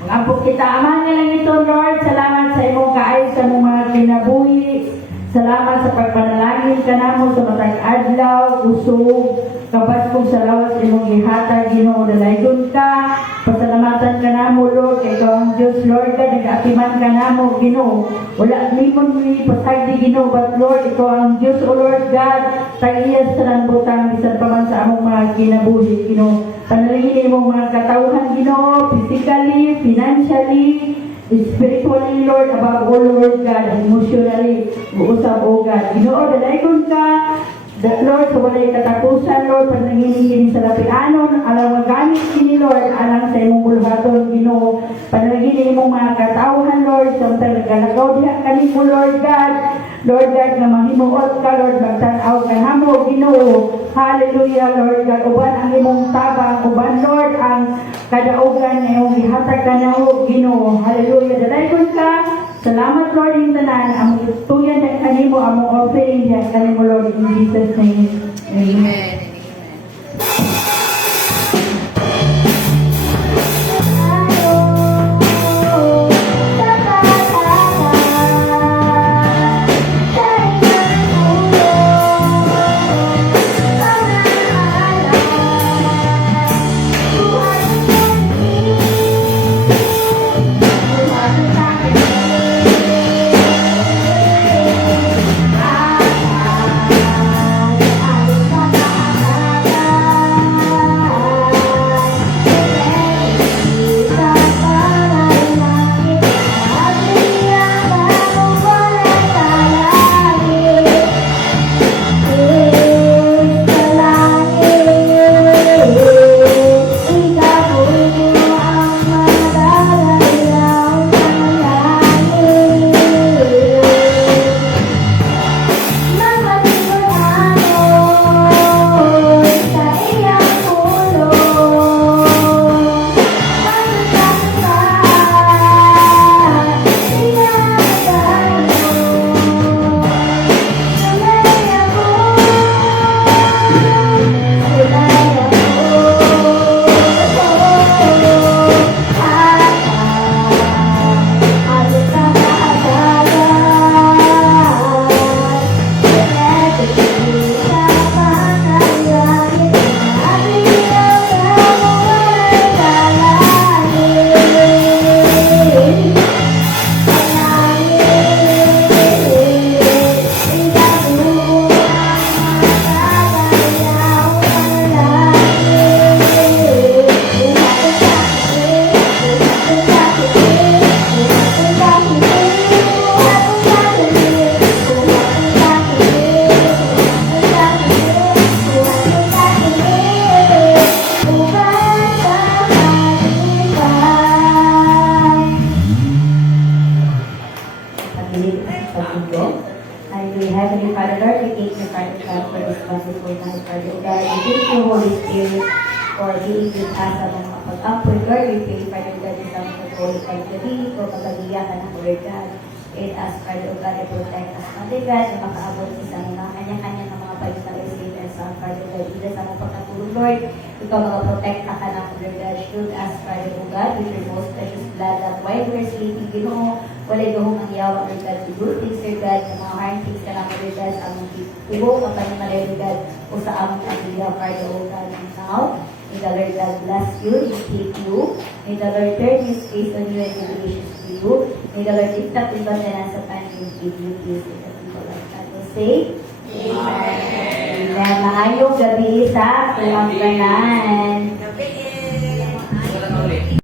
Mag-ampok kita, Ama nga lang ito, Lord. Salamat sa imong kaayos sa imong mga kinabuhi. Salamat sa pagpanalangin ka namo sa matag adlaw, usog, kabas kong salawas imong gihatag, Ginoo, dalaygon ka. Pasalamatan ka namo, Lord, kay ikaw ang Diyos, Lord, ka nag-atiman ka namo, Ginoo. Wala limon mi pasagdi, Ginoo, but Lord, ikaw ang Diyos, O Lord God, tag-iyas sa nangbutan, bisan pa man sa among mga kinabuhi, Ginoo. Panalangin imong mga katawhan, Ginoo, physically, financially, spiritually, Lord, above all, Lord God, emotionally, uusap, O God. Ginoo, dalaygon ka, that Lord, sa walay katapusan, Lord, pag nanginigin sa lapianon, alam magamit kini, Lord, alang sa imong bulhaton, Ginoo. Panalangin imong mga katawhan, Lord, sa talagalagaw diha kani mo, Lord God. Lord God, na mahimuot ka, Lord, magtanaw ka namo, Ginoo. Hallelujah, Lord God. Uban ang imong tabang, uban, Lord, ang kadaugan na iyong ihatag ka namo, Ginoo. Hallelujah. Dalaygon ka. Salamat, Lord, yung tanan. Ang tuyan na kanimo, ang offering niya kanimo, Lord, in Jesus' name. Amen. Heavenly Father, Lord, we thank you, Father God, for this wonderful night, Father God. We thank you, Holy Spirit, for being with us sa mga kapag-upward. Lord, we pray, Father God, in the Holy Gabi, for kapag-iyakan ng Lord God. Aid us, Father God, and protect us, Father God, na makaabot sa mga kanya-kanya ng mga pagkakas pagpapila sa mga pagkatulog, Lord. Ikaw mag-protect ka ng Lord God. Shield us, Father, O God, with your most precious blood, that while we're sleeping, Ginoo, wala gahong ang yawa, Lord God, to good things, Lord God, na mga harm things ka lang, Lord God, sa among tubo, kapag malay, Lord God, o sa among pagpila, Father, O God, and now, may the Lord God bless you, and keep you. May the Lord turn His face on you and be gracious to you. May the Lord lift up His countenance upon you and give you peace. In the people of God will say, Amen. Amen. Maayong gabi sa tuwang kanan.